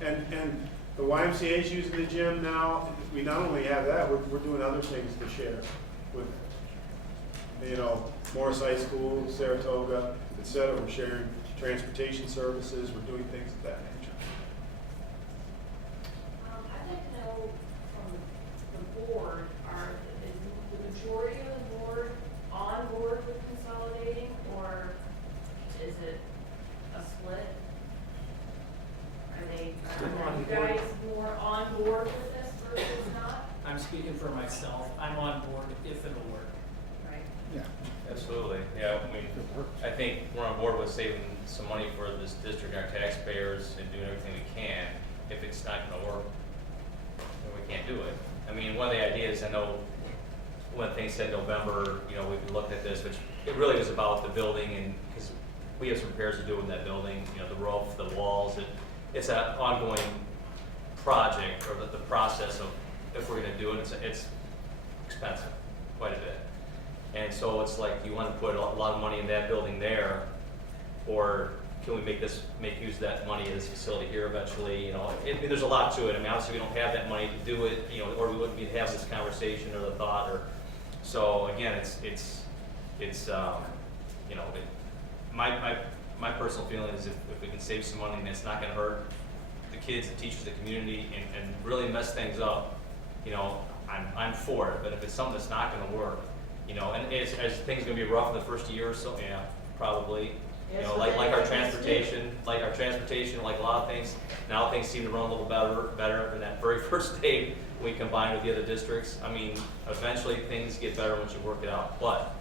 And the YMCA is using the gym now. We not only have that, we're doing other things to share with, you know, Morris High School, Saratoga, et cetera. We're sharing transportation services. We're doing things of that nature. I'd like to know from the board, is the majority of the board on board with consolidating, or is it a split? Are you guys more on board with this versus not? I'm speaking for myself. I'm on board if it'll work. Right. Yeah. Absolutely, yeah, I mean, I think we're on board with saving some money for this district, our taxpayers, and doing everything we can. If it's not gonna work, then we can't do it. I mean, one of the ideas, I know, when things said November, you know, we looked at this, which it really was about the building, and, because we have some repairs to do in that building, you know, the roof, the walls, it's an ongoing project, or the process of, if we're gonna do it, it's expensive, quite a bit. And so it's like, you want to put a lot of money in that building there, or can we make use of that money in this facility here eventually? You know, there's a lot to it. I mean, obviously we don't have that money to do it, you know, or we wouldn't be having this conversation or the thought, or so again, it's you know, my personal feeling is if we can save some money and it's not going to hurt the kids, the teachers, the community, and really mess things up, you know, I'm for it. But if it's something that's not going to work, you know, and as things are going to be rough in the first year or so, yeah, probably. You know, like our transportation, like a lot of things. Now things seem to run a little better than that very first day we combined with the other districts. I mean, eventually things get better once you work it out. But,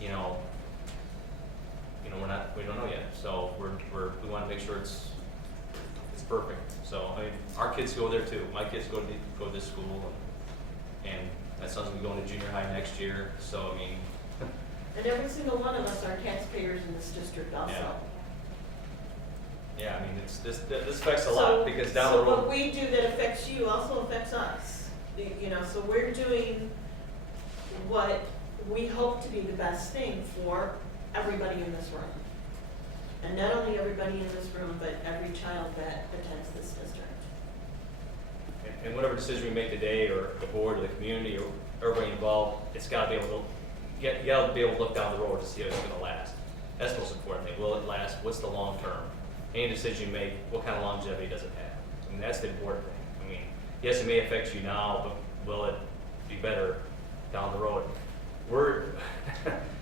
you know, we don't know yet. So we want to make sure it's perfect. So I mean, our kids go there too. My kids go to this school, and my son's gonna be going to junior high next year. So I mean. And every single one of us are taxpayers in this district also. Yeah, I mean, this affects a lot, because down the road. So what we do that affects you also affects us. You know, so we're doing what we hope to be the best thing for everybody in this room. And not only everybody in this room, but every child that attends this district. And whatever decision we make today, or the board, or the community, or everybody involved, it's got to be able to. You got to be able to look down the road to see if it's going to last. That's the most important thing. Will it last? What's the long term? Any decision you make, what kind of longevity does it have? I mean, that's the important thing. I mean, yes, it may affect you now, but will it be better down the road?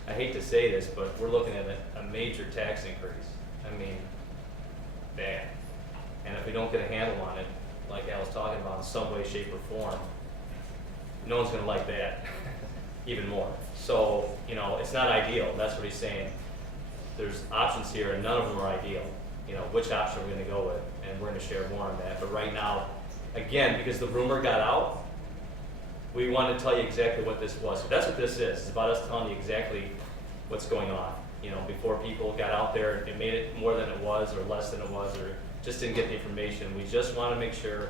I hate to say this, but we're looking at a major tax increase. I mean, bad. And if we don't get a handle on it, like I was talking about, in some way, shape, or form, no one's going to like that even more. So, you know, it's not ideal. That's what he's saying. There's options here, and none of them are ideal. You know, which option are we going to go with? And we're going to share more on that. But right now, again, because the rumor got out, we want to tell you exactly what this was. So that's what this is. It's about us telling you exactly what's going on. You know, before people got out there and made it more than it was, or less than it was, or just didn't get the information. We just want to make sure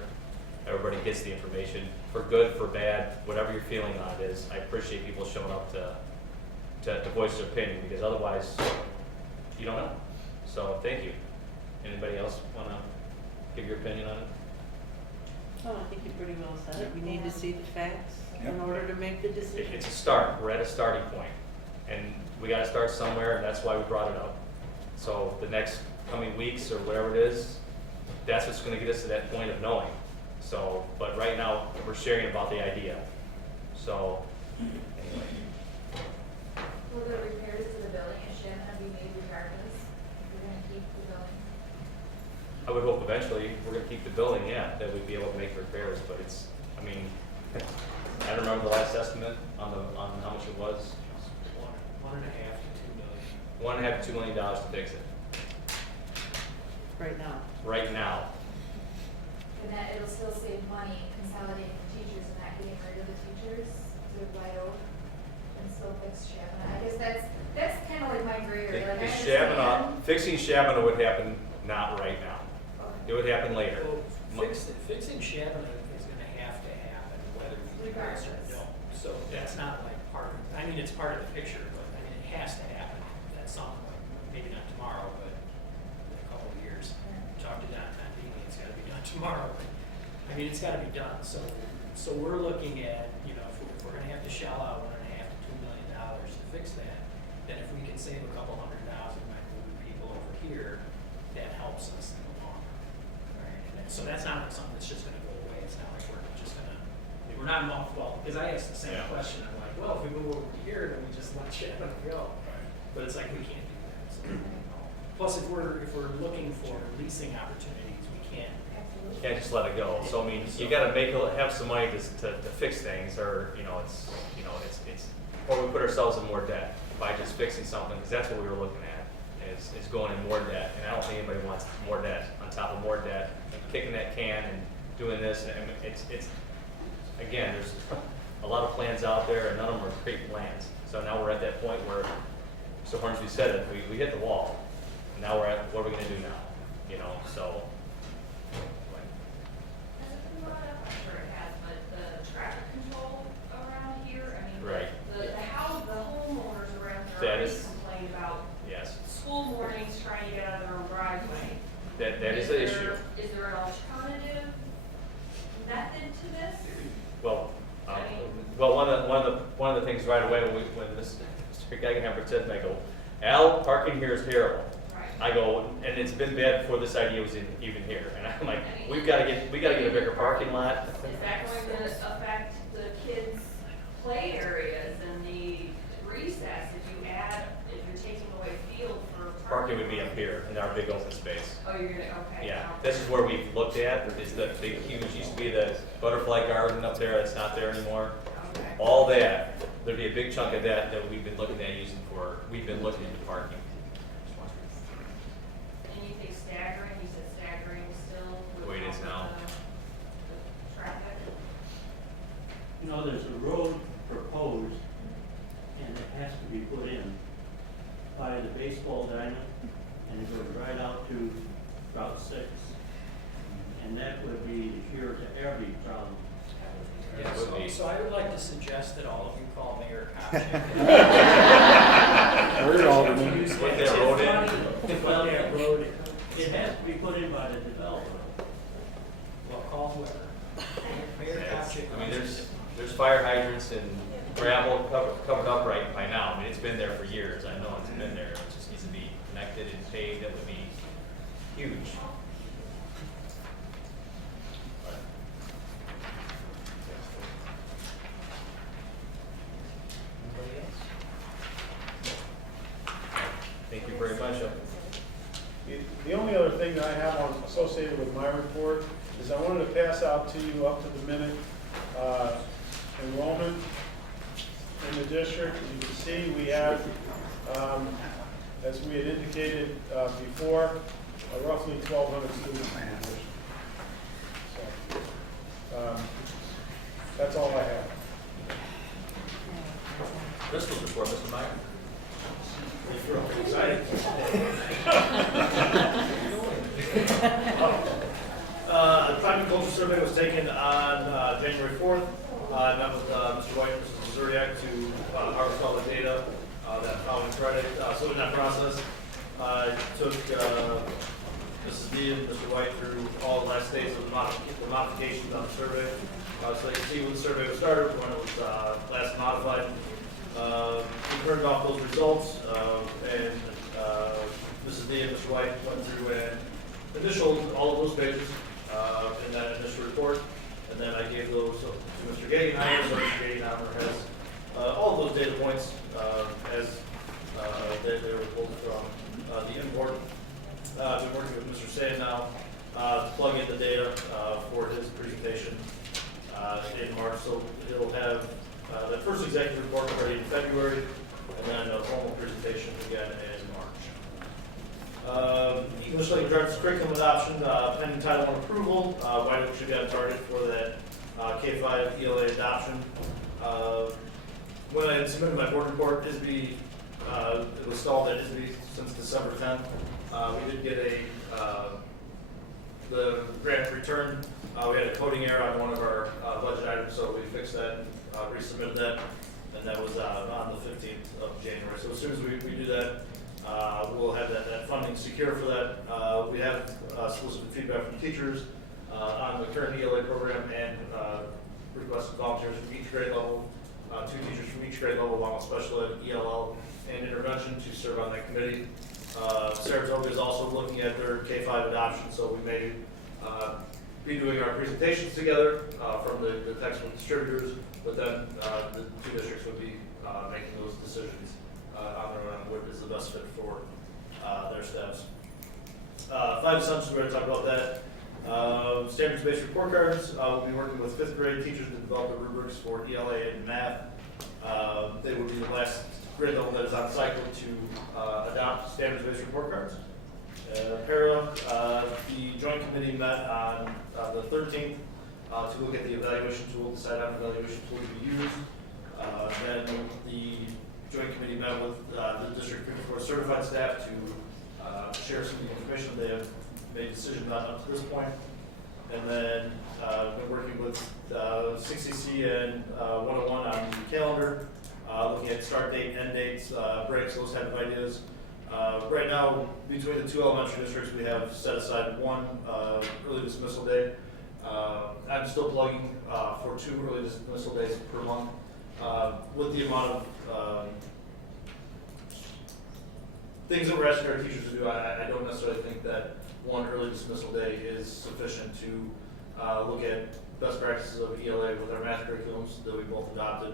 everybody gets the information, for good, for bad, whatever your feeling on it is. I appreciate people showing up to voice their opinion, because otherwise, you don't know. So thank you. Anybody else want to give your opinion on it? Oh, I think you pretty well said it. We need to see the facts in order to make the decision. It's a start. We're at a starting point, and we got to start somewhere, and that's why we brought it up. So the next coming weeks, or whatever it is, that's what's going to get us to that point of knowing. So, but right now, we're sharing about the idea. So, anyway. Will the repairs to the building at Shannon be made regardless? We're gonna keep the building? I would hope eventually we're going to keep the building, yeah, that we'd be able to make repairs, but it's, I mean, I don't remember the last estimate on how much it was. $1.5 to $2 million. $1.5 to $2 million to fix it. Right now. Right now. And that it'll still save money consolidating teachers and not getting rid of the teachers to White Oak and still fix Shabana. I guess that's kind of like my gray area. Like, I understand. Fixing Shabana would happen not right now. Okay. It would happen later. Well, fixing Shabana is going to happen whether we pass or no. So that's not like part of, I mean, it's part of the picture, but I mean, it has to happen at some point. Maybe not tomorrow, but in a couple of years. Talk to Don Tandini, it's gotta be done tomorrow. I mean, it's gotta be done, so we're looking at, you know, if we're gonna have to shell out $1.5 to $2 million to fix that, then if we can save a couple $100,000 by moving people over here, that helps us in the long run, right? And so that's not something that's just gonna go away, it's not like we're just gonna, we're not mothballed, because I asked the same question, I'm like, well, if we move over to here, then we just let Chapman go. But it's like, we can't do that, so. Plus, if we're looking for leasing opportunities, we can't. Can't just let it go. So I mean, you gotta have some money to fix things, or it's or we put ourselves in more debt by just fixing something, because that's what we were looking at, is going in more debt. And I don't think anybody wants more debt on top of more debt, and kicking that can and doing this. And it's again, there's a lot of plans out there, and none of them are great plans. So now we're at that point where, so Hornsby said it, we hit the wall. And now we're at, what are we gonna do now? So. Has it been brought up? I'm sure it has, but the traffic control around here, I mean, Right. the homeowners around here That always is- complain about Yes, school mornings trying to get out of their own driveway. that is an issue. Is there an alternative method to this? Well, one of the things right away when Mr. Geigenhammer said, and I go, Al, parking here is terrible. Right. I go, and it's been bad before this idea was even here. And I'm like, we gotta get a bigger parking lot. Is that going to affect the kids' play areas and the recess if you're taking away field for Parking would be up here in our big open space. Oh, you're gonna, okay. Yeah, this is where we've looked at, is the big, huge, used to be the butterfly garden up there, that's not there anymore. Okay. All that, there'd be a big chunk of that we've been looking at we've been looking into parking. And you think staggering, you said staggering still? The way it is now. The traffic? There's a road proposed, and it has to be put in by the baseball diamond, and it goes right out to Route 6. And that would be the cure to every problem. Yeah, It would be. so I would like to suggest that all of you call Mayor Kopchak. We're all the men. Use Put it. that road in. Well, that road, it has to be put in by the developer. Well, call whoever. Mayor Kopchak. I mean, there's fire hydrants and gravel covered up right by now. I mean, it's been there for years. I know it's been there. It just needs to be connected and paved. That would be huge. Anybody else? Thank you very much. The only other thing that I have associated with my report is I wanted to pass out to you up to the minute enrollment in the district. As you can see, we have, as we had indicated before, roughly 1,200 students in the district. So, that's all I have. Crystal's report, Mr. Meyer. Exciting. The climate culture survey was taken on January 4th. I met with Mr. White and Mrs. Zuriak to harvest all the data that found in credit. So in that process, I took Mrs. D and Mr. White through all the last stages of the modifications on the survey. So you can see when the survey was started, when it was last modified. We printed off those results, and Mrs. D and Mr. White went through and initialed all of those pages in that initial report, and then I gave those to Mr. Gaggenheimer, so Mr. Gaggenheimer has all of those data points as they were pulled from the import. I've been working with Mr. Sand now to plug in the data for his presentation in March, so he'll have the first executive report ready in February, and then a formal presentation again in March. English language arts curriculum adoption, pending Title I approval. White Oak should be on target for that K-5 ELA adoption. When I had submitted my board report, ISB, it was stalled at ISB since December 10th. We did get the grant return. We had a coding error on one of our budget items, so we fixed that and resubmitted that. and that was on the 15th of January. So as soon as we do that, we'll have that funding secure for that. We have solicited feedback from teachers on the current ELA program and requested volunteers from each grade level, 2 teachers from each grade level, along with special ed, ELL, and intervention to serve on that committee. Saratoga is also looking at their K-5 adoption, so we may be doing our presentations together from the textbook distributors, but then the 2 districts would be making those decisions on their own, what is the best fit for their staffs. 5 assumptions, we're going to talk about that. Standards-based report cards, we'll be working with 5th grade teachers to develop the rubrics for ELA and math. They would be the last grade level that is on cycle to adopt standards-based report cards. Para, the joint committee met on the 13th to look at the evaluation tool, decide on the evaluation tool to be used. Then the joint committee met with the District 54 certified staff to share some of the information they have made decisions on up to this point. And then been working with 6CC and 101 on the calendar, looking at start date, end dates, breaks, those type of ideas. Right now, between the 2 elementary districts, we have set aside 1 early dismissal day. I'm still plugging for 2 early dismissal days per month. With the amount of things that we're asking our teachers to do, I don't necessarily think that 1 early dismissal day is sufficient to look at best practices of ELA with our math curriculums that we both adopted,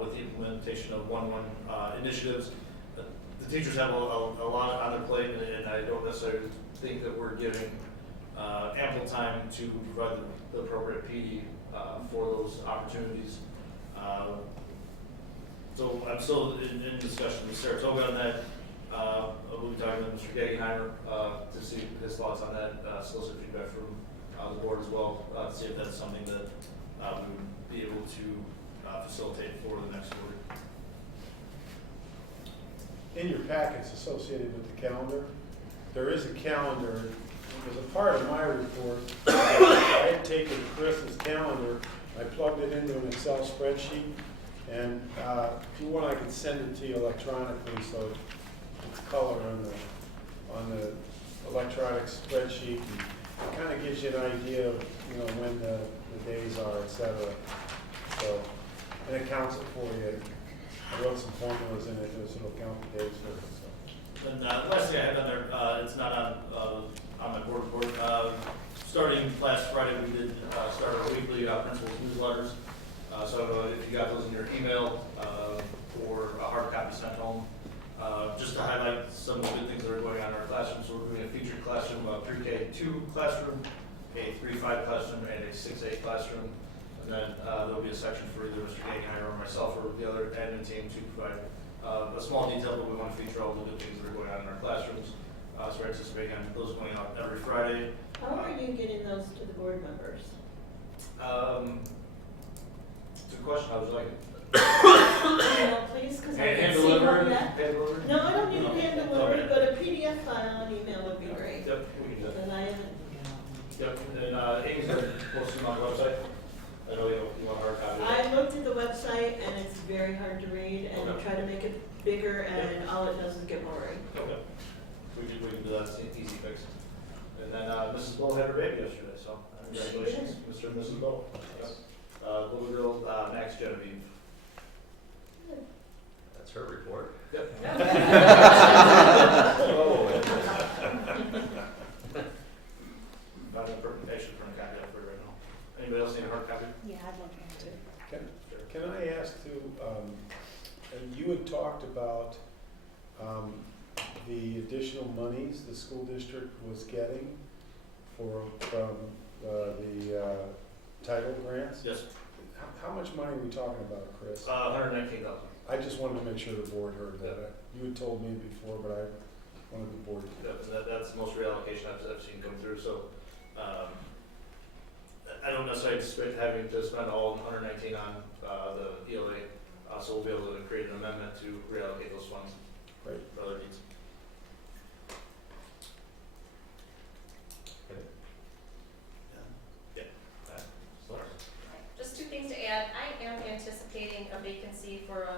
with the implementation of 1-1 initiatives. The teachers have a lot on their plate, and I don't necessarily think that we're giving ample time to provide the appropriate PD for those opportunities. So I'm still in discussion with Saratoga on that. We'll be talking to Mr. Gegenheimer to see his thoughts on that, solicit feedback from the board as well, to see if that's something that we would be able to facilitate for the next quarter. In your packets associated with the calendar, there is a calendar. As a part of my report, I had taken Chris's calendar, I plugged it into an Excel spreadsheet, and if you want, I can send it to you electronically, so it's color on the electronic spreadsheet. And it kind of gives you an idea of when the days are, etc. So, and it counts it for you. I wrote some formulas in it, so it'll count the days for it. So. And the last thing I have on there, it's not on my board report. Starting last Friday, we did start our weekly principals newsletters. So if you got those in your email or a hard copy sent home, just to highlight some of the good things that are going on in our classroom. So we're doing a featured classroom, a pre-K2 classroom, a 3-5 classroom, and a 6-8 classroom. And then there'll be a section for either Mr. Gegenheimer or myself or the other admin team to provide a small detail, but we want to feature all the good things that are going on in our classrooms. So we're anticipating on those going out every Friday. How are you getting those to the board members? It's a question. I was like, Email, please, because I hand can see delivered. them yet. Hand delivered. No, I don't need a hand delivered, Okay. but a PDF file and email would be great. Yep, we can do that. And I haven't. Yep, and Amy's going to post them on the website. I know you want hard copy. I looked at the website and it's very hard to read and Okay. try to make it bigger and all it does is get boring. Okay. We can do that. It's an easy fix. And then Mrs. Bull had her baby yesterday, so congratulations, Mr. and Mrs. Bull. Little girl, Max Genevieve. That's her report. Yep. Not a perfect patient for a copy up for right now. Anybody else need a hard copy? Yeah, I'd like that too. Can I ask too, you had talked about the additional monies the school district was getting from the title grants? Yes. How much money are we talking about, Chris? 119,000. I just wanted to make sure the board heard that. You had told me before, but I wanted the board to. That's the most reallocation I've seen come through. So I don't necessarily anticipate having to spend all 119 on the ELA. So we'll be able to create an amendment to reallocate those funds for other needs. Just 2 things to add. I am anticipating a vacancy for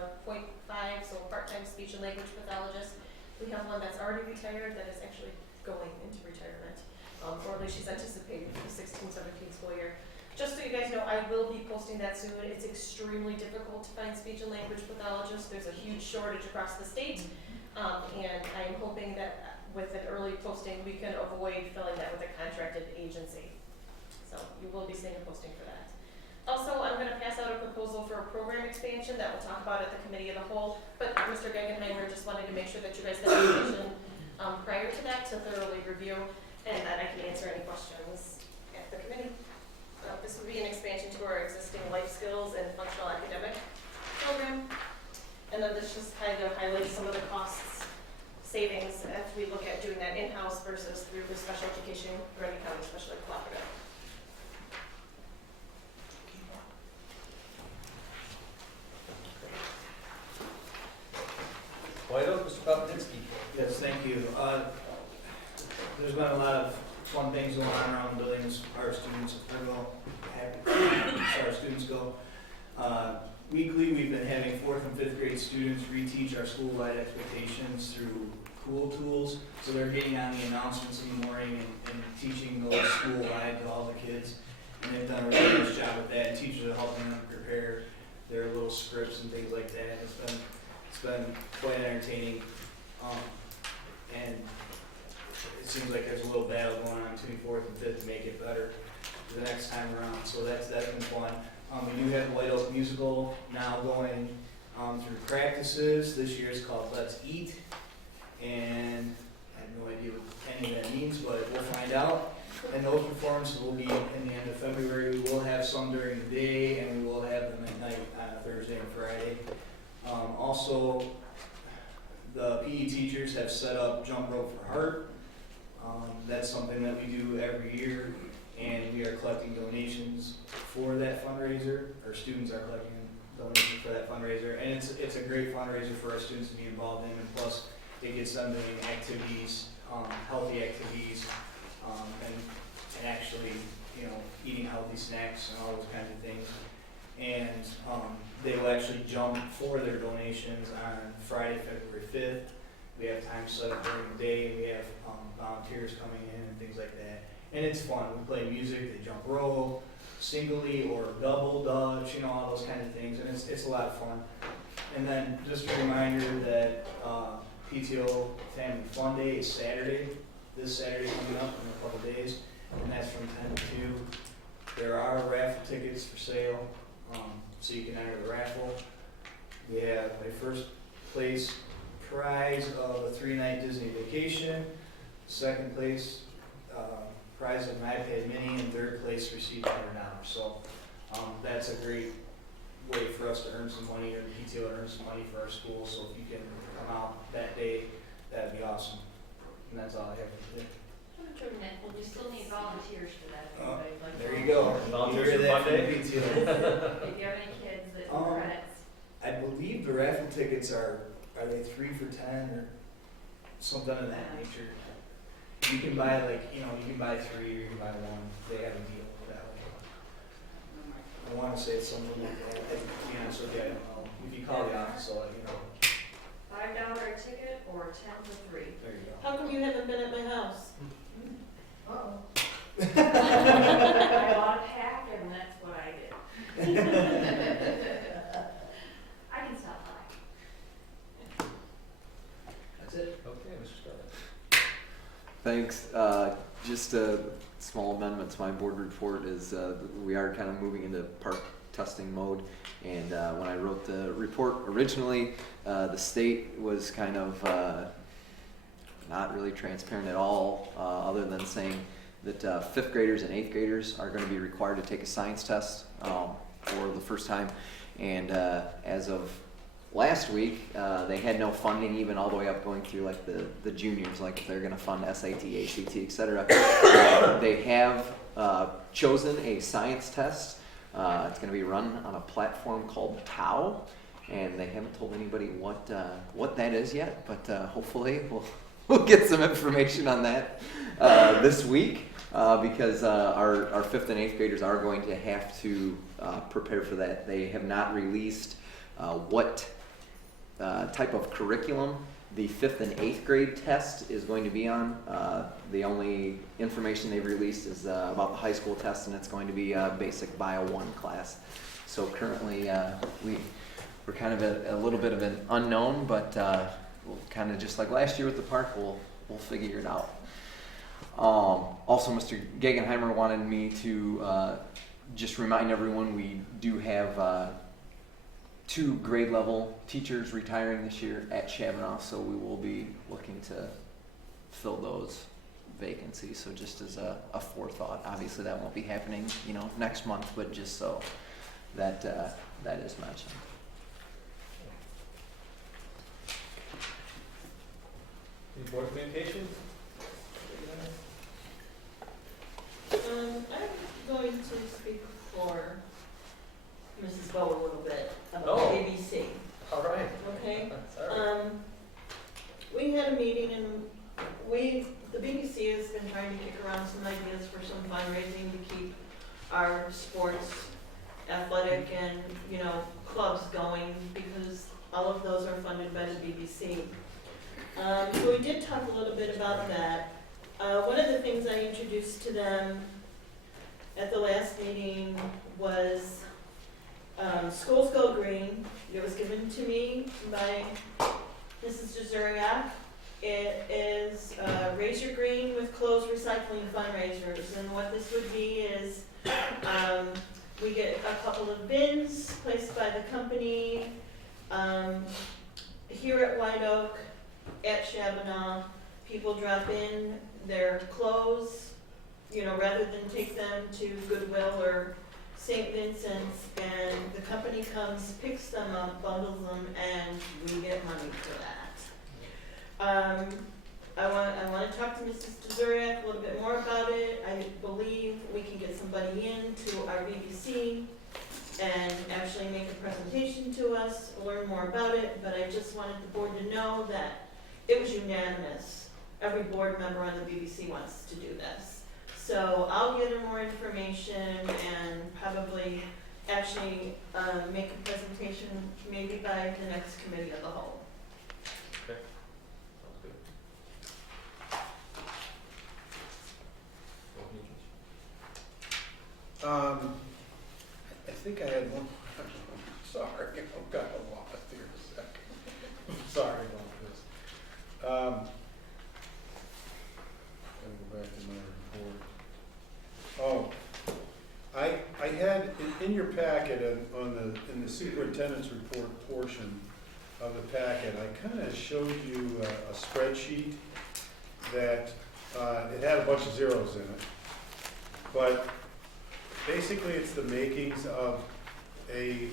into retirement. Or at least she's anticipating for the 16-17 school year. Just so you guys know, I will be posting that soon. It's extremely difficult to find speech and language pathologists. There's a huge shortage across the state. And I'm hoping that with an early posting, we can avoid filling that with a contracted agency. So you will be seeing a posting for that. Also, I'm going to pass out a proposal for a program expansion that we'll talk about at the committee of the whole. But Mr. Guggenheimer just wanted to make sure that you guys had information prior to that to thoroughly review, and that I can answer any questions at the committee. This would be an expansion to our existing life skills and functional academic program. And then this just kind of highlights some of the costs savings as we look at doing that in-house versus through the special education, Grundy County Special Ed Cooperative. White Oak, Mr. Papaditsky. Yes, thank you. There's been a lot of fun things going on around buildings. Our students go. Weekly, we've been having 4th and 5th grade students reteach our school-wide expectations through cool tools. So they're getting on the announcements in the morning and teaching those school-wide to all the kids. And they've done a really nice job with that. And teachers are helping them prepare their little scripts and things like that. It's been quite entertaining. And it seems like there's a little battle going on between 4th and 5th to make it better the next time around. So that's been fun. We do have the White Oak Musical now going through practices. This year is called Let's Eat. And I have no idea what any of that means, but we'll find out. And those performances will be in the end of February. We will have some during the day, and we will have them at night on Thursday and Friday. Also, the PE teachers have set up Jump Rope for Heart. That's something that we do every year, and we are collecting donations for that fundraiser. Our students are collecting donations for that fundraiser, and it's a great fundraiser for our students to be involved in, and plus it gets them doing activities, healthy activities, and actually, eating healthy snacks and all those kinds of things. And they will actually jump for their donations on Friday, February 5th. We have time set up during the day, and we have volunteers coming in and things like that. And it's fun. We play music, they jump rope, singly or double dutch, all those kinds of things, and it's a lot of fun. And then just a reminder that PTO Family Fun Day is Saturday. This Saturday coming up in a couple days, and that's from 10 to 2. There are raffle tickets for sale, so you can enter the raffle. We have a first place prize of a 3-night Disney vacation, second place prize of an iPad mini, and third place received $100. So that's a great way for us to earn some money, or the PTO to earn some money for our school. So if you can come out that day, that'd be awesome. And that's all I have for today. Well, we still need volunteers for that. if anybody'd like There to you go. Volunteers You hear for that Monday? from the PTO. If you have any kids that need credits. I believe the raffle tickets are they 3 for $10 or something of that nature. You can buy you can buy 3 or you can buy 1. They have a deal that way. I want to say it's something like that. To be honest with you, I don't know. If you call the office, I'll let you know. $5 a ticket or 10 for 3. There you go. How come you haven't been at my house? Uh-oh. I bought a pack and that's what I did. I can stop by. That's it. Okay, Mr. Scarlett. Thanks. Just a small amendment to my board report is we are kind of moving into park testing mode. And when I wrote the report originally, the state was kind of not really transparent at all, other than saying that 5th graders and 8th graders are going to be required to take a science test for the first time. And as of last week, they had no funding, even all the way up going through like the juniors, like if they're going to fund SAT, ACT, etc. They have chosen a science test. It's going to be run on a platform called TAO, and they haven't told anybody what that is yet, but hopefully we'll get some information on that this week, because our 5th and 8th graders are going to have to prepare for that. They have not released what type of curriculum the 5th and 8th grade test is going to be on. The only information they've released is about the high school test, and it's going to be a basic Bio 1 class. So currently, we're kind of a little bit of an unknown, but we'll kind of just like last year with the park, we'll figure it out. Also, Mr. Gegenheimer wanted me to just remind everyone we do have 2 grade level teachers retiring this year at Chavanoff, so we will be looking to fill those vacancies. So just as a forethought, obviously that won't be happening, next month, but just so that that is mentioned. Any board communication? I'm going to speak for Mrs. Bowe a little bit about Oh. ABC, All right. okay? Sorry. We had a meeting and the BBC has been trying to kick around some ideas for some fundraising to keep our sports, athletic and, clubs going because all of those are funded by the BBC. So we did talk a little bit about that. One of the things I introduced to them at the last meeting was Schools Go Green. It was given to me by Mrs. Jazuriak. It is Raise Your Green with Clothes Recycling fundraisers. And what this would be is we get a couple of bins placed by the company here at White Oak, at Chavanoff. People drop in their clothes, rather than take them to Goodwill or St. Vincent's, and the company comes, picks them up, bundles them, and we get money for that. I want to talk to Mrs. Jazuriak a little bit more about it. I believe we can get somebody in to our BBC and actually make a presentation to us, learn more about it, but I just wanted the board to know that it was unanimous. Every board member on the BBC wants to do this. So I'll get her more information and probably actually make a presentation maybe by the next committee of the whole. Okay. Sounds good. I think I had one. Sorry, I've got a lot here a second. Sorry about this. Gotta go back to my report. I had in your packet in the superintendent's report portion of the packet, I kind of showed you a spreadsheet that it had a bunch of zeros in it, but basically it's the makings of a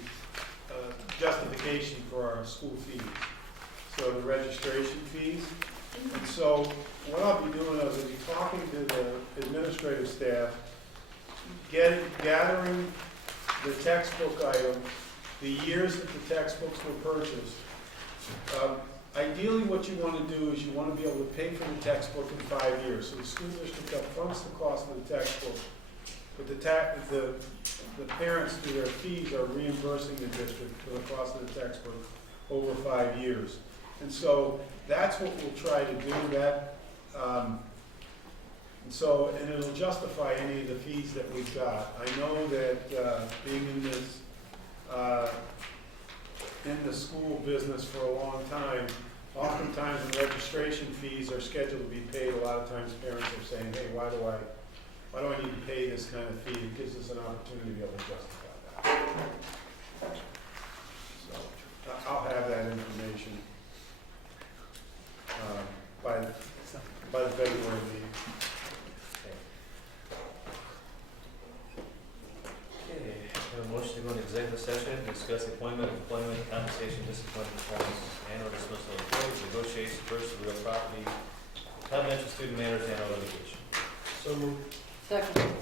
justification for our school fees. So the registration fees. And so what I'll be doing is I'll be talking to the administrative staff, gathering the textbook item, the years that the textbooks were purchased. Ideally what you want to do is you want to be able to pay for the textbook in 5 years. So the school district upfronts the cost of the textbook, but the parents through their fees are reimbursing the district for the cost of the textbook over 5 years. And so that's what we'll try to do. And it'll justify any of the fees that we've got. I know that being in the school business for a long time, oftentimes when registration fees are scheduled to be paid, a lot of times parents are saying, hey, why do I need to pay this kind of fee? It gives us an opportunity to be able to justify that. So I'll have that information by the February meeting. Okay, we have a motion to go into executive session, to discuss appointment, employment, compensation, discipline, performance, and/or dismissal of employees, negotiation, purchase of real property, confidential student matters, and/or litigation. So moved. Second.